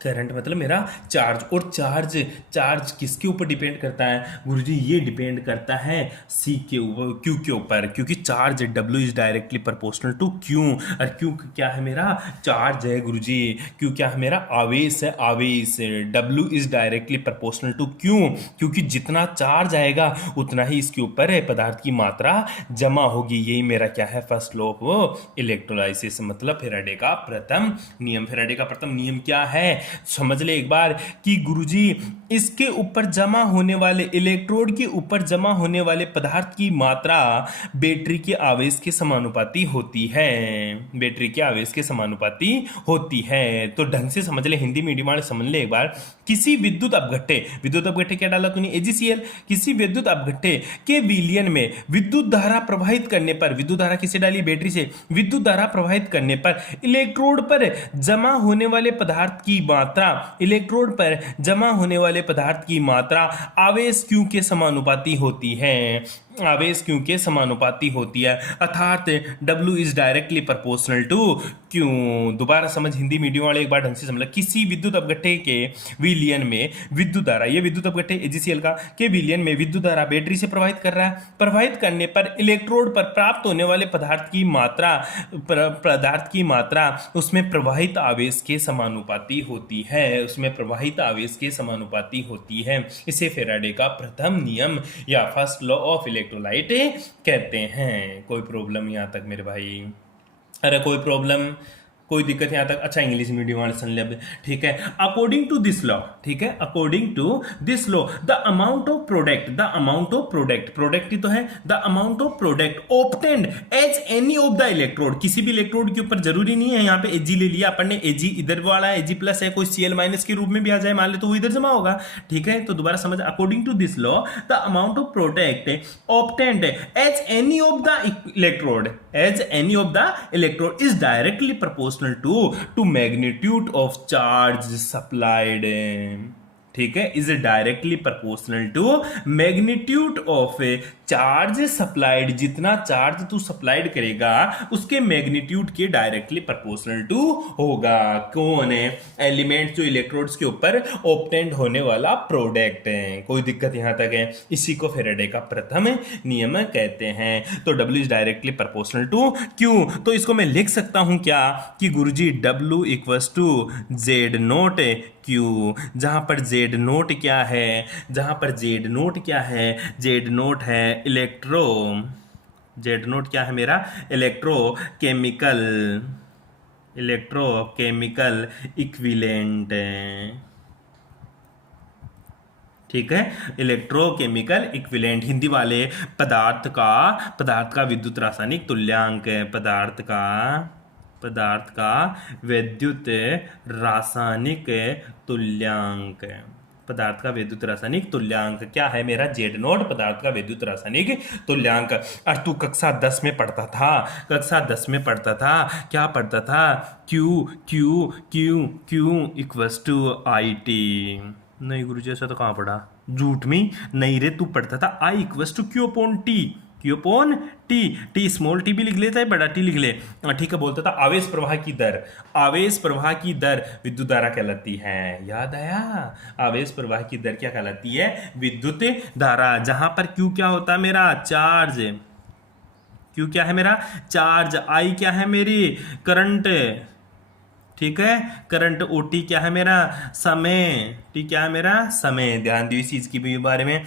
करंट मतलब मेरा चार्ज। और चार्ज, चार्ज किसके ऊपर डिपेंड करता है गुरुजी, ये डिपेंड करता है सी के ऊपर, क्यू के ऊपर, क्योंकि charge W is directly proportional to Q. और क्यू क्या है मेरा, चार्ज है गुरुजी। क्यू क्या है मेरा, आवेश है, आवेश। W is directly proportional to Q, क्योंकि जितना चार्ज आएगा उतना ही इसके ऊपर है पदार्थ की मात्रा जमा होगी। यही मेरा क्या है, फर्स्ट लॉ ऑफ इलेक्ट्रोलाइसिस, मतलब फैराडे का प्रथम नियम। फैराडे का प्रथम नियम क्या है, समझ ले एक बार कि गुरुजी इसके ऊपर जमा होने वाले, इलेक्ट्रोड के ऊपर जमा होने वाले पदार्थ की मात्रा बैटरी के आवेश के समानुपाती होती है, बैटरी के आवेश के समानुपाती होती है। तो ढंग से समझ ले, हिंदी मीडियम वाले समझ ले एक बार। किसी विद्युत अपघट्टे, विद्युत अपघट्टे क्या डाला तूने, एजीसीएल। किसी विद्युत अपघट्टे के विलयन में विद्युत धारा प्रवाहित करने पर, विद्युत धारा किसे डाली, बैटरी से, विद्युत धारा प्रवाहित करने पर इलेक्ट्रोड पर जमा होने वाले पदार्थ की मात्रा, इलेक्ट्रोड पर जमा होने वाले पदार्थ की मात्रा आवेश क्यू के समानुपाती होती है, आवेश क्यू के समानुपाती होती है। अर्थात W is directly proportional to Q. दोबारा समझ, हिंदी मीडियम वाले एक बार ढंग से समझ। किसी विद्युत अपघट्टे के विलयन में विद्युत धारा, ये विद्युत अपघट्टे एजीसीएल का, के विलयन में विद्युत धारा बैटरी से प्रवाहित कर रहा है। प्रवाहित करने पर इलेक्ट्रोड पर प्राप्त होने वाले पदार्थ की मात्रा, पदार्थ की मात्रा उसमें प्रवाहित आवेश के समानुपाती होती है, उसमें प्रवाहित आवेश के समानुपाती होती है। इसे फैराडे का प्रथम नियम या फर्स्ट लॉ ऑफ इलेक्ट्रोलाइट कहते हैं। कोई प्रॉब्लम यहाँ तक मेरे भाई, अरे कोई प्रॉब्लम, कोई दिक्कत यहाँ तक, अच्छा इंग्लिश मीडियम वाले सुन ले अब, ठीक है। अकॉर्डिंग टू दिस लॉ, ठीक है, according to this law the amount of product, the amount of product, product ही तो है, the amount of product obtained as any of the electrode, किसी भी इलेक्ट्रोड के ऊपर, जरूरी नहीं है यहाँ पे एजी ले लिया अपन ने, एजी इधर वाला है, एजी प्लस है, कोई सीएल माइनस के रूप में भी आ जाए मान ले, तो वो इधर जमा होगा, ठीक है। तो दोबारा समझ, according to this law the amount of product obtained as any of the electrode, as any of the electrode is directly proportional to magnitude of charge supplied, ठीक है, is directly proportional to magnitude of charge supplied. जितना charge तू supplied करेगा उसके magnitude के directly proportional to होगा कौन है, एलिमेंट जो इलेक्ट्रोड्स के ऊपर ऑब्टेन्ड होने वाला प्रोडक्ट है। कोई दिक्कत यहां तक है, इसी को फैराडे का प्रथम नियम कहते हैं। तो W is directly proportional to Q, तो इसको मैं लिख सकता हूं क्या कि गुरुजी W equals to Z naught Q, जहां पर जेड नोट क्या है, जहां पर जेड नोट क्या है, जेड नोट है इलेक्ट्रो, जेड नोट क्या है मेरा, इलेक्ट्रोकेमिकल, इलेक्ट्रोकेमिकल इक्विवेलेंट, ठीक है, इलेक्ट्रोकेमिकल इक्विवेलेंट। हिंदी वाले पदार्थ का विद्युत रासायनिक तुल्यांक, पदार्थ का विद्युत रासायनिक तुल्यांक, पदार्थ का विद्युत रासायनिक तुल्यांक क्या है मेरा, जेड नोट, पदार्थ का विद्युत रासायनिक तुल्यांक। और तू कक्षा 10 में पढ़ता था, कक्षा 10 में पढ़ता था, क्या पढ़ता था, Q Q Q Q equals to I T. नहीं गुरुजी ऐसा तो कहाँ पढ़ा, झूठ में नहीं रे, तू पढ़ता था I equals to Q upon T, Q upon T, T small T भी लिख ले चाहे बड़ा टी लिख ले, ठीक है। बोलता था आवेश प्रवाह की दर, आवेश प्रवाह की दर विद्युत धारा कहलाती है, याद आया, आवेश प्रवाह की दर क्या कहलाती है, विद्युत धारा। जहां पर क्यू क्या होता है मेरा, चार्ज, क्यू क्या है मेरा, चार्ज, आई क्या है मेरी, करंट, ठीक है, करंट, ओ टी क्या है मेरा, समय, टी क्या है मेरा, समय। ध्यान दियो इस चीज की भी बारे में,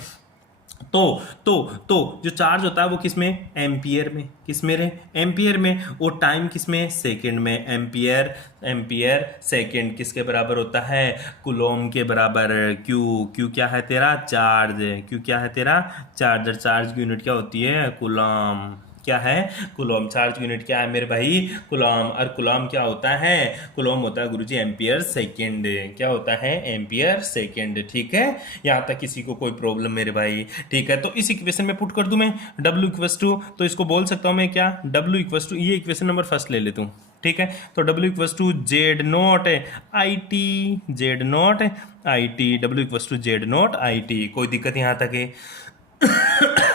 तो तो जो चार्ज होता है वो किस में, एम्पियर में, किस में रे, एम्पियर में। और टाइम किस में, सेकंड में। एम्पियर एम्पियर सेकंड किसके बराबर होता है, कुलोम के बराबर। क्यू क्यू क्या है तेरा, चार्ज। क्यू क्या है तेरा, चार्जर। चार्ज की यूनिट क्या होती है, कुलोम। क्या है, कुलोम। चार्ज की यूनिट क्या है मेरे भाई, कुलोम। और कुलोम क्या होता है, कुलोम होता है गुरुजी एम्पियर सेकंड। क्या होता है, एम्पियर सेकंड। ठीक है, यहाँ तक किसी को कोई प्रॉब्लम मेरे भाई। ठीक है, तो इस इक्वेशन में पुट कर दूं मैं W इक्वस टू, तो इसको बोल सकता हूं मैं क्या, W इक्वस टू, ये इक्वेशन नंबर फर्स्ट ले लेता हूँ। ठीक है, तो W equals to Z naught I T, Z naught I T, W equals to Z naught I T. कोई दिक्कत यहाँ तक है,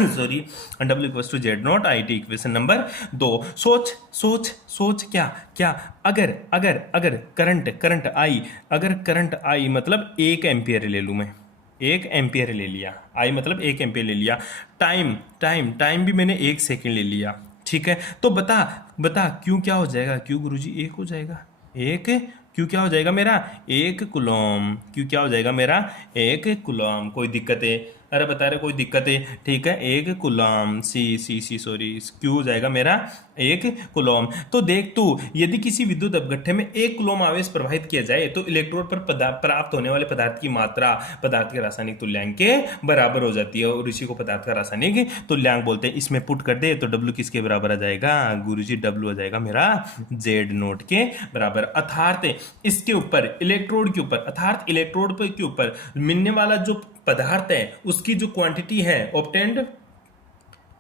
sorry. W equals to Z naught I T, equation number 2। सोच सोच सोच, क्या क्या, अगर अगर अगर करंट करंट आई, अगर करंट आई मतलब 1 एम्पियर ले लूँ मैं, 1 एम्पियर ले लिया, आई मतलब 1 एम्पियर ले लिया। टाइम टाइम टाइम भी मैंने 1 सेकेंड ले लिया। ठीक है, तो बता बता क्यों क्या हो जाएगा, क्यों गुरुजी 1 हो जाएगा, 1। क्यों क्या हो जाएगा मेरा, 1 कुलॉम। क्यों क्या हो जाएगा मेरा, 1 कुलॉम। कोई दिक्कत है, अरे बता रहे कोई दिक्कत है। ठीक है, 1 कुलॉम, सी सॉरी, क्यों हो जाएगा मेरा 1 कुलॉम। तो देख तू, यदि किसी विद्युत अपघट्य में 1 कुलॉम आवेश प्रवाहित किया जाए तो इलेक्ट्रोड पर प्राप्त होने वाले पदार्थ की मात्रा पदार्थ के रासायनिक तुल्यांक के बराबर हो जाती है, और इसी को पदार्थ का रासायनिक तुल्यांक बोलते हैं। इसमें पुट कर दे तो W किसके बराबर आ जाएगा, गुरुजी W आ जाएगा मेरा जेड नोट के बराबर। अर्थात इसके ऊपर, इलेक्ट्रोड के ऊपर, अर्थात इलेक्ट्रोड के ऊपर मिलने वाला जो पदार्थ है उसकी जो क्वांटिटी है, ऑब्टेंड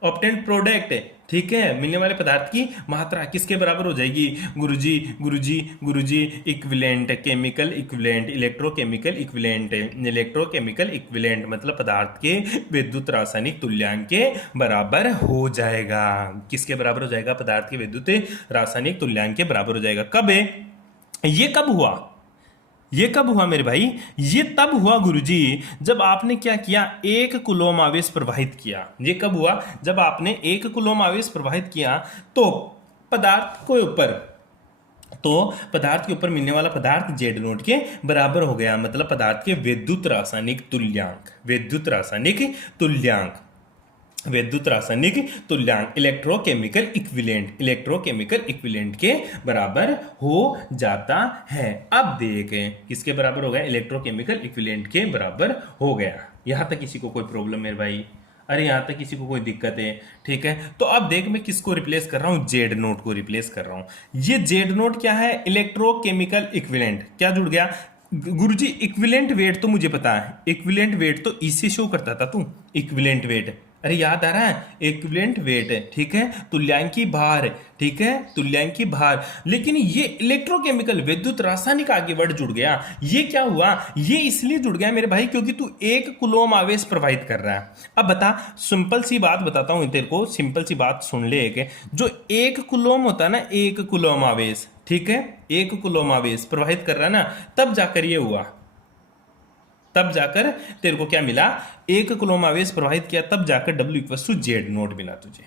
ऑब्टेंड प्रोडक्ट है, ठीक है, मिलने वाले पदार्थ की मात्रा किसके बराबर हो जाएगी, गुरुजी गुरुजी गुरुजी equivalent, chemical equivalent, electrochemical equivalent. Electrochemical equivalent मतलब पदार्थ के विद्युत रासायनिक तुल्यांक के बराबर हो जाएगा। किसके बराबर हो जाएगा, पदार्थ के विद्युत रासायनिक तुल्यांक के बराबर हो जाएगा। कब है ये, कब हुआ, ये कब हुआ मेरे भाई, ये तब हुआ गुरुजी जब आपने क्या किया, 1 कुलोम आवेश प्रवाहित किया। ये कब हुआ, जब आपने 1 कुलोम आवेश प्रवाहित किया तो पदार्थ के ऊपर, तो पदार्थ के ऊपर मिलने वाला पदार्थ जेड नोट के बराबर हो गया, मतलब पदार्थ के विद्युत रासायनिक तुल्यांक, विद्युत रासायनिक तुल्यांक, विद्युत रासायनिक तुल्यांक, इलेक्ट्रोकेमिकल इक्विवेलेंट, इलेक्ट्रोकेमिकल इक्विवेलेंट के बराबर हो जाता है। अब देख किसके बराबर हो गया, इलेक्ट्रोकेमिकल इक्विवेलेंट के बराबर हो गया। यहां तक किसी को कोई प्रॉब्लम मेरे भाई, अरे यहां तक किसी को कोई दिक्कत है। ठीक है, तो अब देख मैं किसको रिप्लेस कर रहा हूं, जेड नोट को रिप्लेस कर रहा हूं। ये जेड नोट क्या है, इलेक्ट्रोकेमिकल इक्विवेलेंट। क्या जुड़ गया गुरुजी, इक्विवेलेंट वेट तो मुझे पता है, इक्विवेलेंट वेट तो इससे शो करता था तू, इक्विवेलेंट वेट, अरे याद आ रहा है, इक्विवेलेंट वेट है, ठीक है, तुल्यांकी भार है, ठीक है, तुल्यांकी भार। लेकिन ये इलेक्ट्रोकेमिकल विद्युत रासायनिक आगे वर्ड जुड़ गया। ये क्या हुआ, ये इसलिए जुड़ गया मेरे भाई क्योंकि तू 1 कुलोम आवेश प्रवाहित कर रहा है। अब बता, सिंपल सी बात बताता हूं तेरे को, सिंपल सी बात सुन ले। एक जो 1 कुलोम होता है ना, 1 कुलोम आवेश, ठीक है, 1 कुलोम आवेश प्रवाहित कर रहा है ना, तब जाकर ये हुआ, तब जाकर तेरे को क्या मिला, 1 कुलोम आवेश प्रवाहित किया, तब जाकर W equals to Z naught मिला तुझे,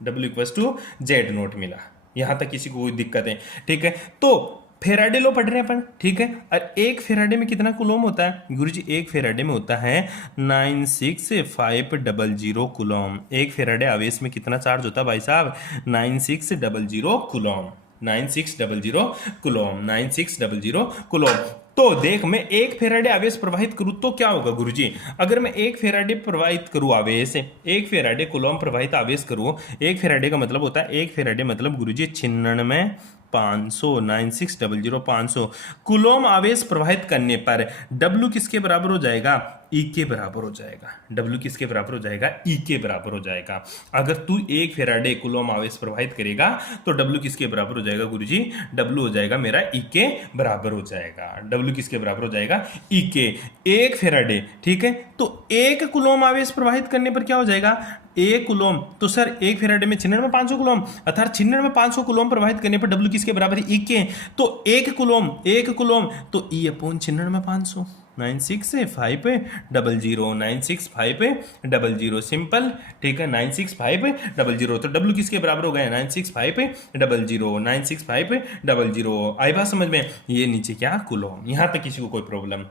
W equals to Z naught मिला। यहां तक किसी को कोई दिक्कत है, ठीक है। तो फेराडे लो पढ़ रहे हैं अपन, ठीक है। और 1 फेराडे में कितना कुलोम होता है गुरुजी, 1 फेराडे में होता है 96500 कुलोम। 1 फेराडे आवेश में कितना चार्ज होता है भाई साहब, 9600 कुलोम, 9600 कुलोम, 9600 कुलोम। तो देख, मैं 1 फेराडे आवेश प्रवाहित करूं तो क्या होगा गुरुजी, अगर मैं 1 फेराडे प्रवाहित करूं आवेश, 1 फेराडे कुलोम प्रवाहित आवेश करूं, 1 फेराडे का मतलब होता है, 1 फेराडे मतलब गुरुजी 96,500, 9600 500 कुलोम आवेश प्रवाहित करने पर W किसके बराबर हो जाएगा, E के बराबर हो जाएगा। W किसके बराबर हो जाएगा, E के बराबर हो जाएगा। अगर तू 1 फेराडे कुलोम आवेश प्रवाहित करेगा तो W किसके बराबर हो जाएगा गुरुजी, W हो जाएगा मेरा E के बराबर हो जाएगा। W किसके बराबर हो जाएगा, E के। 1 फेराडे, ठीक है, तो 1 कुलोम आवेश प्रवाहित करने पर क्या हो जाएगा, 1 कुलोम, तो सर 1 फेराडे में 96,500 कुलोम, अर्थात 96,500 कुलोम प्रवाहित करने पर W किसके बराबर है, E के। तो 1 कुलोम, 1 कुलोम तो E अपॉन 96,500, 96500, 96500 सिंपल, ठीक है, 96500। तो W किसके बराबर हो गया, 96500, 96500। आई बात समझ में, ये नीचे क्या कुलोम। यहां तक किसी को कोई प्रॉब्लम,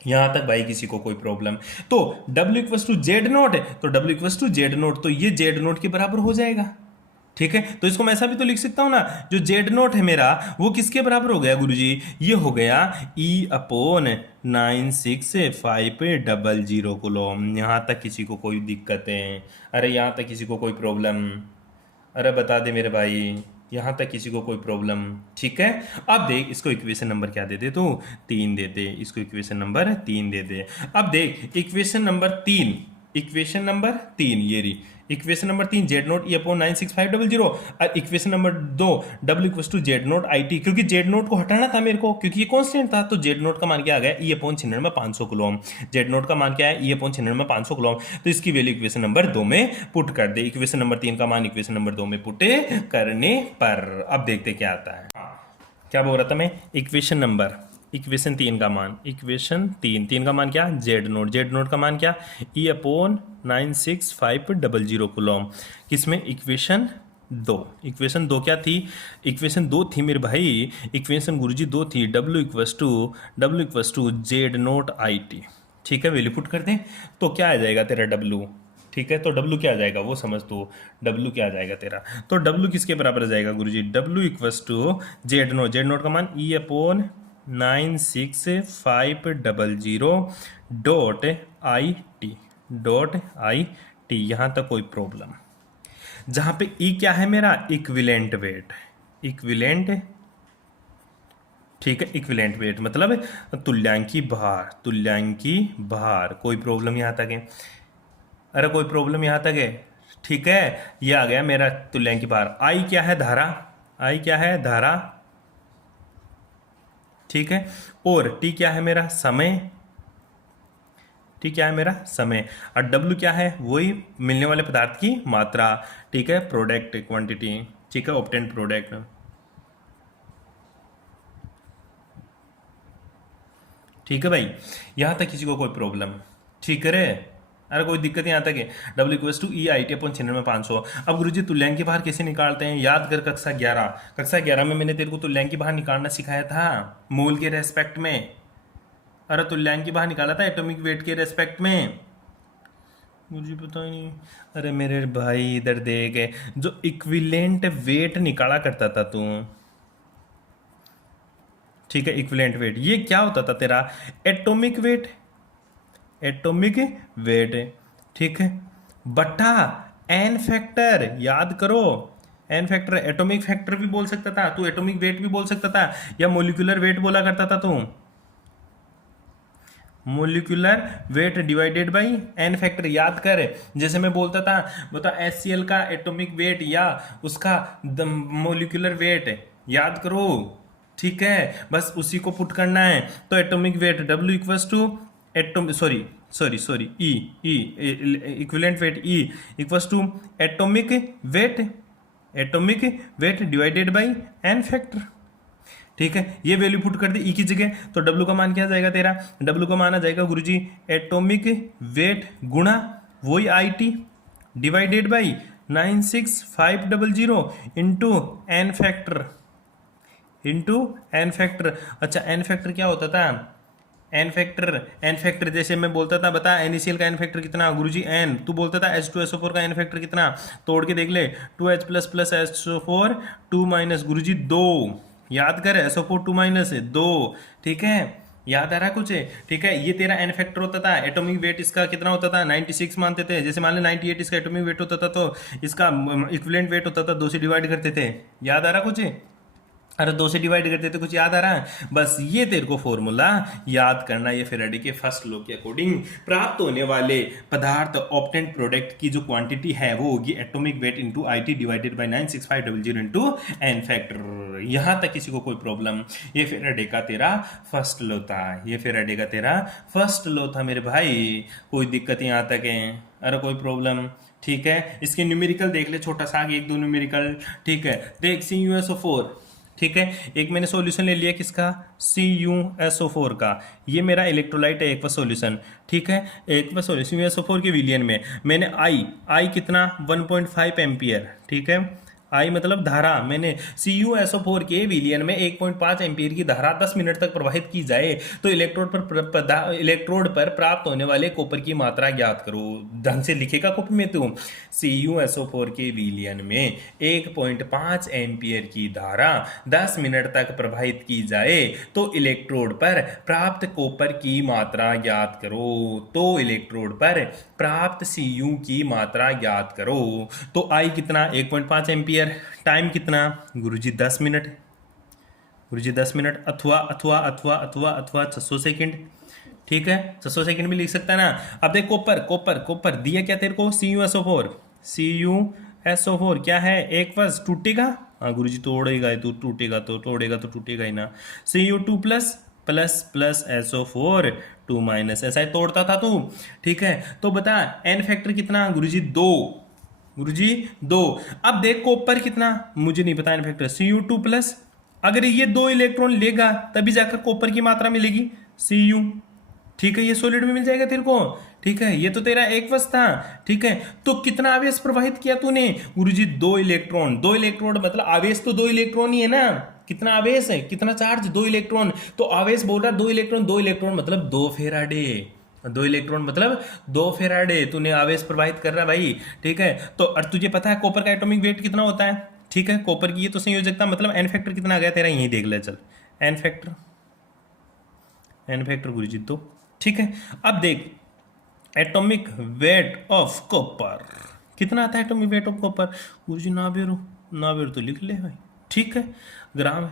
यहां तक भाई किसी को कोई प्रॉब्लम? तो W equals to Z naught है, तो W equals to Z naught, तो ये जेड नोट के बराबर हो जाएगा। ठीक है, तो इसको मैं ऐसा भी तो लिख सकता हूं ना, जो जेड नोट है मेरा वो किसके बराबर हो गया गुरुजी? ये हो गया E/96,500 कूलम। यहां तक किसी को कोई दिक्कत है? अरे यहां तक किसी को कोई प्रॉब्लम? अरे बता दे मेरे भाई, यहाँ तक किसी को कोई प्रॉब्लम? ठीक है, अब देख इसको इक्वेशन नंबर क्या दे दे तू? 3 दे दे, इसको इक्वेशन नंबर 3 दे दे। अब देख इक्वेशन नंबर 3, इक्वेशन नंबर 3 ये रही equation number 3 Z naught E/96,500, और equation number 2 W equals to Z naught IT, क्योंकि जेड नोट को हटाना था मेरे को क्योंकि ये कांस्टेंट था, तो जेड नोट का मान क्या आ गया? E/96,500 coulomb. जेड नोट का मान क्या है? E/96,500 coulomb. तो इसकी वैल्यू इक्वेशन नंबर 2 में पुट कर दे, इक्वेशन नंबर 3 का मान इक्वेशन नंबर 2 में पुट करने पर अब देखते क्या आता है। क्या बोल रहा था मैं? इक्वेशन 3 का मान, इक्वेशन 3 का मान क्या? जेड नोट का मान क्या? E/96,500 coulomb. किसमें? इक्वेशन 2 क्या थी? इक्वेशन 2 थी मेरे भाई, इक्वेशन गुरुजी 2 थी, W equals to Z naught IT। ठीक है, वैल्यू पुट कर दें तो क्या आ जाएगा तेरा W? ठीक है, तो W क्या आ जाएगा वो समझ, तो W क्या आ जाएगा तेरा? तो W किसके बराबर आ जाएगा गुरुजी? W equals to Z naught का मान E/96,500 .IT यहाँ तक कोई प्रॉब्लम? जहां पे E क्या है मेरा? इक्विवेलेंट वेट, ठीक है, इक्विवेलेंट वेट मतलब तुल्यांकी भार। कोई प्रॉब्लम यहाँ तक है? अरे कोई प्रॉब्लम यहाँ तक है? ठीक है, ये आ गया मेरा तुल्यांकी भार। आई क्या है? धारा। ठीक है, और टी क्या है मेरा? समय। और डब्ल्यू क्या है? वही मिलने वाले पदार्थ की मात्रा। ठीक है, प्रोडक्ट क्वांटिटी। ठीक है, ऑब्टेन्ड प्रोडक्ट। ठीक है भाई, यहां तक किसी को कोई प्रॉब्लम? ठीक है रे, अरे कोई दिक्कत यहाँ तक है? W equals to E/IT/96,500। अब गुरुजी तुल्यांकी भार कैसे निकालते हैं? याद कर कक्षा 11 में मैंने तेरे को तुल्यांकी भार निकालना सिखाया था मोल के रेस्पेक्ट में। अरे तुल्यांकी भार निकाला था एटॉमिक वेट के रेस्पेक्ट में, मुझे पता ही नहीं। अरे मेरे भाई इधर देख, जो इक्विवेलेंट वेट निकाला करता था तू, ठीक है, इक्विवेलेंट वेट ये क्या होता था तेरा? Atomic weight. ठीक है, बटा एन फैक्टर। याद करो, एन फैक्टर एटॉमिक फैक्टर भी बोल सकता था तू, एटॉमिक वेट भी बोल सकता था, या मोलिकुलर वेट बोला करता था तू। Molecular weight divided by N factor. याद कर, जैसे मैं बोलता था बता HCl का एटॉमिक वेट या उसका मोलिकुलर वेट, याद करो। ठीक है, बस उसी को पुट करना है। तो atomic weight W equals to sorry E equivalent weight E equals to atomic weight divided by N factor. ठीक है, ये वैल्यू पुट कर दी E की जगह, तो W का मान क्या जाएगा तेरा? W का मान आ जाएगा गुरुजी एटॉमिक वेट गुणा वही IT divided by 96,500 into N factor. अच्छा, एन फैक्टर क्या होता था? एन फैक्टर जैसे मैं बोलता था, बता NaCl का एन फैक्टर कितना गुरुजी? एन। तू बोलता था H2SO4 का एन फैक्टर कितना? तोड़ के देख ले, 2H प्लस SO4 2 माइनस गुरुजी 2। याद कर, SO4 2 माइनस 2। ठीक है, याद आ रहा कुछ? ठीक है, ये तेरा एन फैक्टर होता था। एटॉमिक वेट इसका कितना होता था? 96 मानते थे। जैसे मान ले 98 इसका एटॉमिक वेट होता था, तो इसका इक्विवेलेंट वेट होता था, 2 से डिवाइड करते थे। याद आ रहा कुछ? अरे 2 से डिवाइड करते थे, कुछ याद आ रहा है? बस ये तेरे को फॉर्मूला याद करना। ये फेराडे के फर्स्ट लॉ के अकॉर्डिंग प्राप्त होने वाले पदार्थ ऑब्टेन्ड प्रोडक्ट की जो क्वांटिटी है वो होगी atomic weight into IT divided by 96,500 into N factor. यहां तक किसी को कोई प्रॉब्लम? ये फेराडे का तेरा फर्स्ट लॉ था मेरे भाई। कोई दिक्कत यहां तक है? अरे कोई प्रॉब्लम? ठीक है, इसके न्यूमेरिकल देख ले, छोटा सा 1-2 न्यूमेरिकल। ठीक है, देख CuSO4। ठीक है, एक मैंने सॉल्यूशन ले लिया किसका? CuSO4 का। ये मेरा इलेक्ट्रोलाइट है एक सॉल्यूशन। ठीक है, एक सॉल्यूशन CuSO4 के विलियन में मैंने आई कितना? 1.5 एम्पियर। ठीक है, आई मतलब धारा, मैंने CuSO4 के विलियन में 1.5 एम्पीयर की धारा 10 मिनट तक प्रवाहित की जाए तो इलेक्ट्रोड पर प्राप्त होने वाले कॉपर की मात्रा ज्ञात करो। ढंग से लिखेगा कॉपी में तू। CuSO4 के विलियन में 1.5 एम्पीयर की धारा 10 मिनट तक प्रवाहित की जाए तो इलेक्ट्रोड पर प्राप्त कॉपर की मात्रा ज्ञात करो। तो इलेक्ट्रोड पर प्राप्त Cu की मात्रा ज्ञात करो। तो आई कितना 1.5 एम्पियर, टाइम कितना गुरुजी 10 मिनट, गुरुजी 10 मिनट अथवा अथवा अथवा अथवा अथवा 600 सेकंड। ठीक है 600 सेकंड भी लिख सकता है ना। अब देख कॉपर कॉपर कॉपर दिया क्या तेरे को CuSO4, CuSO4 क्या है एक बस टूटेगा, हाँ गुरुजी तोड़ेगा तो टूटेगा, तो तोड़ेगा तो टूटेगा ही ना। Cu2 plus plus plus SO4 2 minus, ऐसा ही तोड़ता था तू। ठीक है तो बता एन फैक्टर कितना गुरुजी 2, गुरुजी 2। अब देख कॉपर कितना मुझे नहीं पता एन फैक्टर, Cu2 प्लस, अगर ये 2 इलेक्ट्रॉन लेगा तभी जाकर कॉपर की मात्रा मिलेगी Cu। ठीक है ये सॉलिड में मिल जाएगा तेरे को। ठीक है ये तो तेरा एक वश था। ठीक है तो कितना आवेश प्रवाहित किया तूने गुरुजी 2 इलेक्ट्रॉन, 2 इलेक्ट्रॉन मतलब आवेश तो 2 इलेक्ट्रॉन ही है ना। कितना आवेश है कितना चार्ज 2 इलेक्ट्रॉन, तो आवेश बोल रहा 2 इलेक्ट्रॉन, 2 इलेक्ट्रॉन मतलब 2 फेराडे, 2 इलेक्ट्रॉन मतलब 2 फेराडे तूने आवेश प्रवाहित कर रहा भाई। ठीक है तो और तुझे पता है कॉपर का एटॉमिक वेट कितना होता है। ठीक है कॉपर की ये तो संयोजकता मतलब एन फैक्टर कितना आ गया तेरा, यही देख ले चल एन फैक्टर, एन फैक्टर गुरुजी 2। ठीक है अब देख एटॉमिक वेट ऑफ कॉपर कितना आता है, एटॉमिक वेट ऑफ कॉपर गुरुजी ना बेरो तो लिख ले भाई। ठीक है ग्राम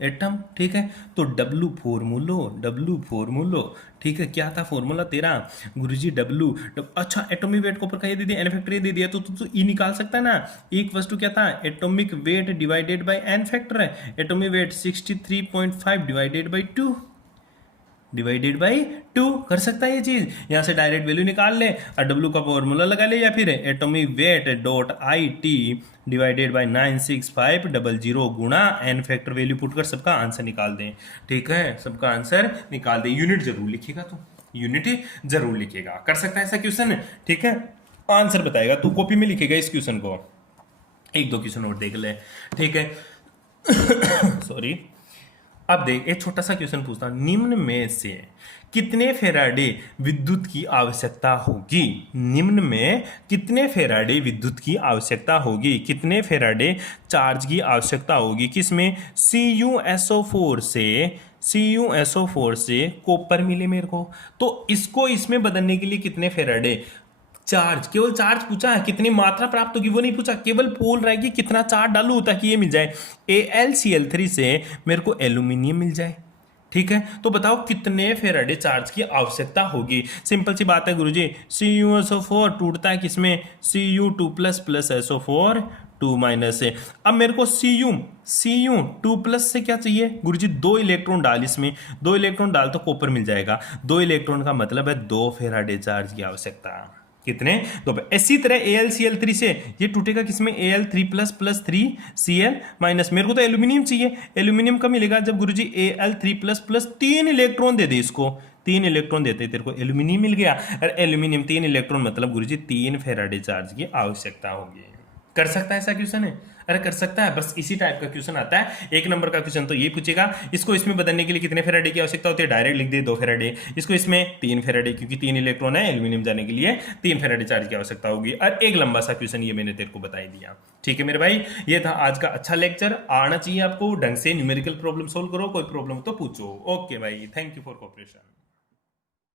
एटम। ठीक है तो W फॉर्मूलो। ठीक है क्या था फॉर्मूला तेरा गुरुजी W, अच्छा एटॉमिक वेट कॉपर का ये दे दिया, एन फैक्टर ये दे दिया तो ई निकाल सकता है ना। एक वस्तु क्या था atomic weight divided by N factor है, एटॉमिक वेट 63.5 डिवाइडेड बाय 2 कर सकता है ये चीज। यहां से डायरेक्ट वैल्यू निकाल ले और W का फॉर्मूला लगा ले, या फिर atomic weight dot IT divided by 96500 गुणा एन फैक्टर वैल्यू पुट कर सबका आंसर निकाल दें। ठीक है सबका आंसर निकाल दे, यूनिट जरूर लिखेगा तो, यूनिट जरूर लिखेगा। कर सकता है ऐसा क्वेश्चन। ठीक है आंसर बताएगा तू, कॉपी में लिखेगा इस क्वेश्चन को, एक दो क्वेश्चन और देख ले। ठीक है सॉरी अब देख एक छोटा सा क्वेश्चन पूछता हूं, निम्न में से कितने फेराडे विद्युत की आवश्यकता होगी, निम्न में कितने फेराडे विद्युत की आवश्यकता होगी, कितने फेराडे चार्ज की आवश्यकता होगी किसमें CuSO4 से कॉपर मिले मेरे को, तो इसको इसमें बदलने के लिए कितने फेराडे चार्ज, केवल चार्ज पूछा है कितनी मात्रा प्राप्त होगी वो नहीं पूछा, केवल बोल रहा है कि कितना चार्ज डालू ताकि ये मिल जाए AlCl3 से मेरे को एल्यूमिनियम मिल जाए। ठीक है तो बताओ कितने फेराडे चार्ज की आवश्यकता होगी। सिंपल सी बात है गुरुजी CuSO4 टूटता है किसमें Cu2 plus plus SO4 2 minus से। अब मेरे को Cu2 प्लस से क्या चाहिए गुरुजी 2 इलेक्ट्रॉन डाल, इसमें 2 इलेक्ट्रॉन डाल तो कॉपर मिल जाएगा, 2 इलेक्ट्रॉन का मतलब है 2 फेराडे चार्ज की आवश्यकता। कितने तो इसी तरह AlCl3 से ये टूटेगा किसमें Al3 plus plus 3Cl minus, मेरे को तो एल्यूमिनियम चाहिए, एल्यूमिनियम कब मिलेगा जब गुरुजी Al3 प्लस प्लस 3 इलेक्ट्रॉन दे दे, इसको 3 इलेक्ट्रॉन देते तेरे को एल्यूमिनियम मिल गया, और एल्यूमिनियम 3 इलेक्ट्रॉन मतलब गुरुजी 3 फेराडे चार्ज की आवश्यकता होगी। कर सकता है ऐसा क्वेश्चन है, अरे कर सकता है, बस इसी टाइप का क्वेश्चन आता है। 1 नंबर का क्वेश्चन तो ये पूछेगा इसको इसमें बदलने के लिए कितने फेराडे की आवश्यकता होती है, डायरेक्ट लिख दे 2 फेराडे, इसको इसमें 3 फेराडे क्योंकि 3 इलेक्ट्रॉन है, एल्यूमिनियम जाने के लिए 3 फेराडे चार्ज की आवश्यकता होगी। और एक लंबा सा क्वेश्चन ये मैंने तेरे को बता ही दिया। ठीक है मेरे भाई ये था आज का अच्छा लेक्चर, आना चाहिए आपको ढंग से न्यूमेरिकल प्रॉब्लम सोल्व करो, कोई प्रॉब्लम तो पूछो। ओके भाई थैंक यू फॉर कोऑपरेशन।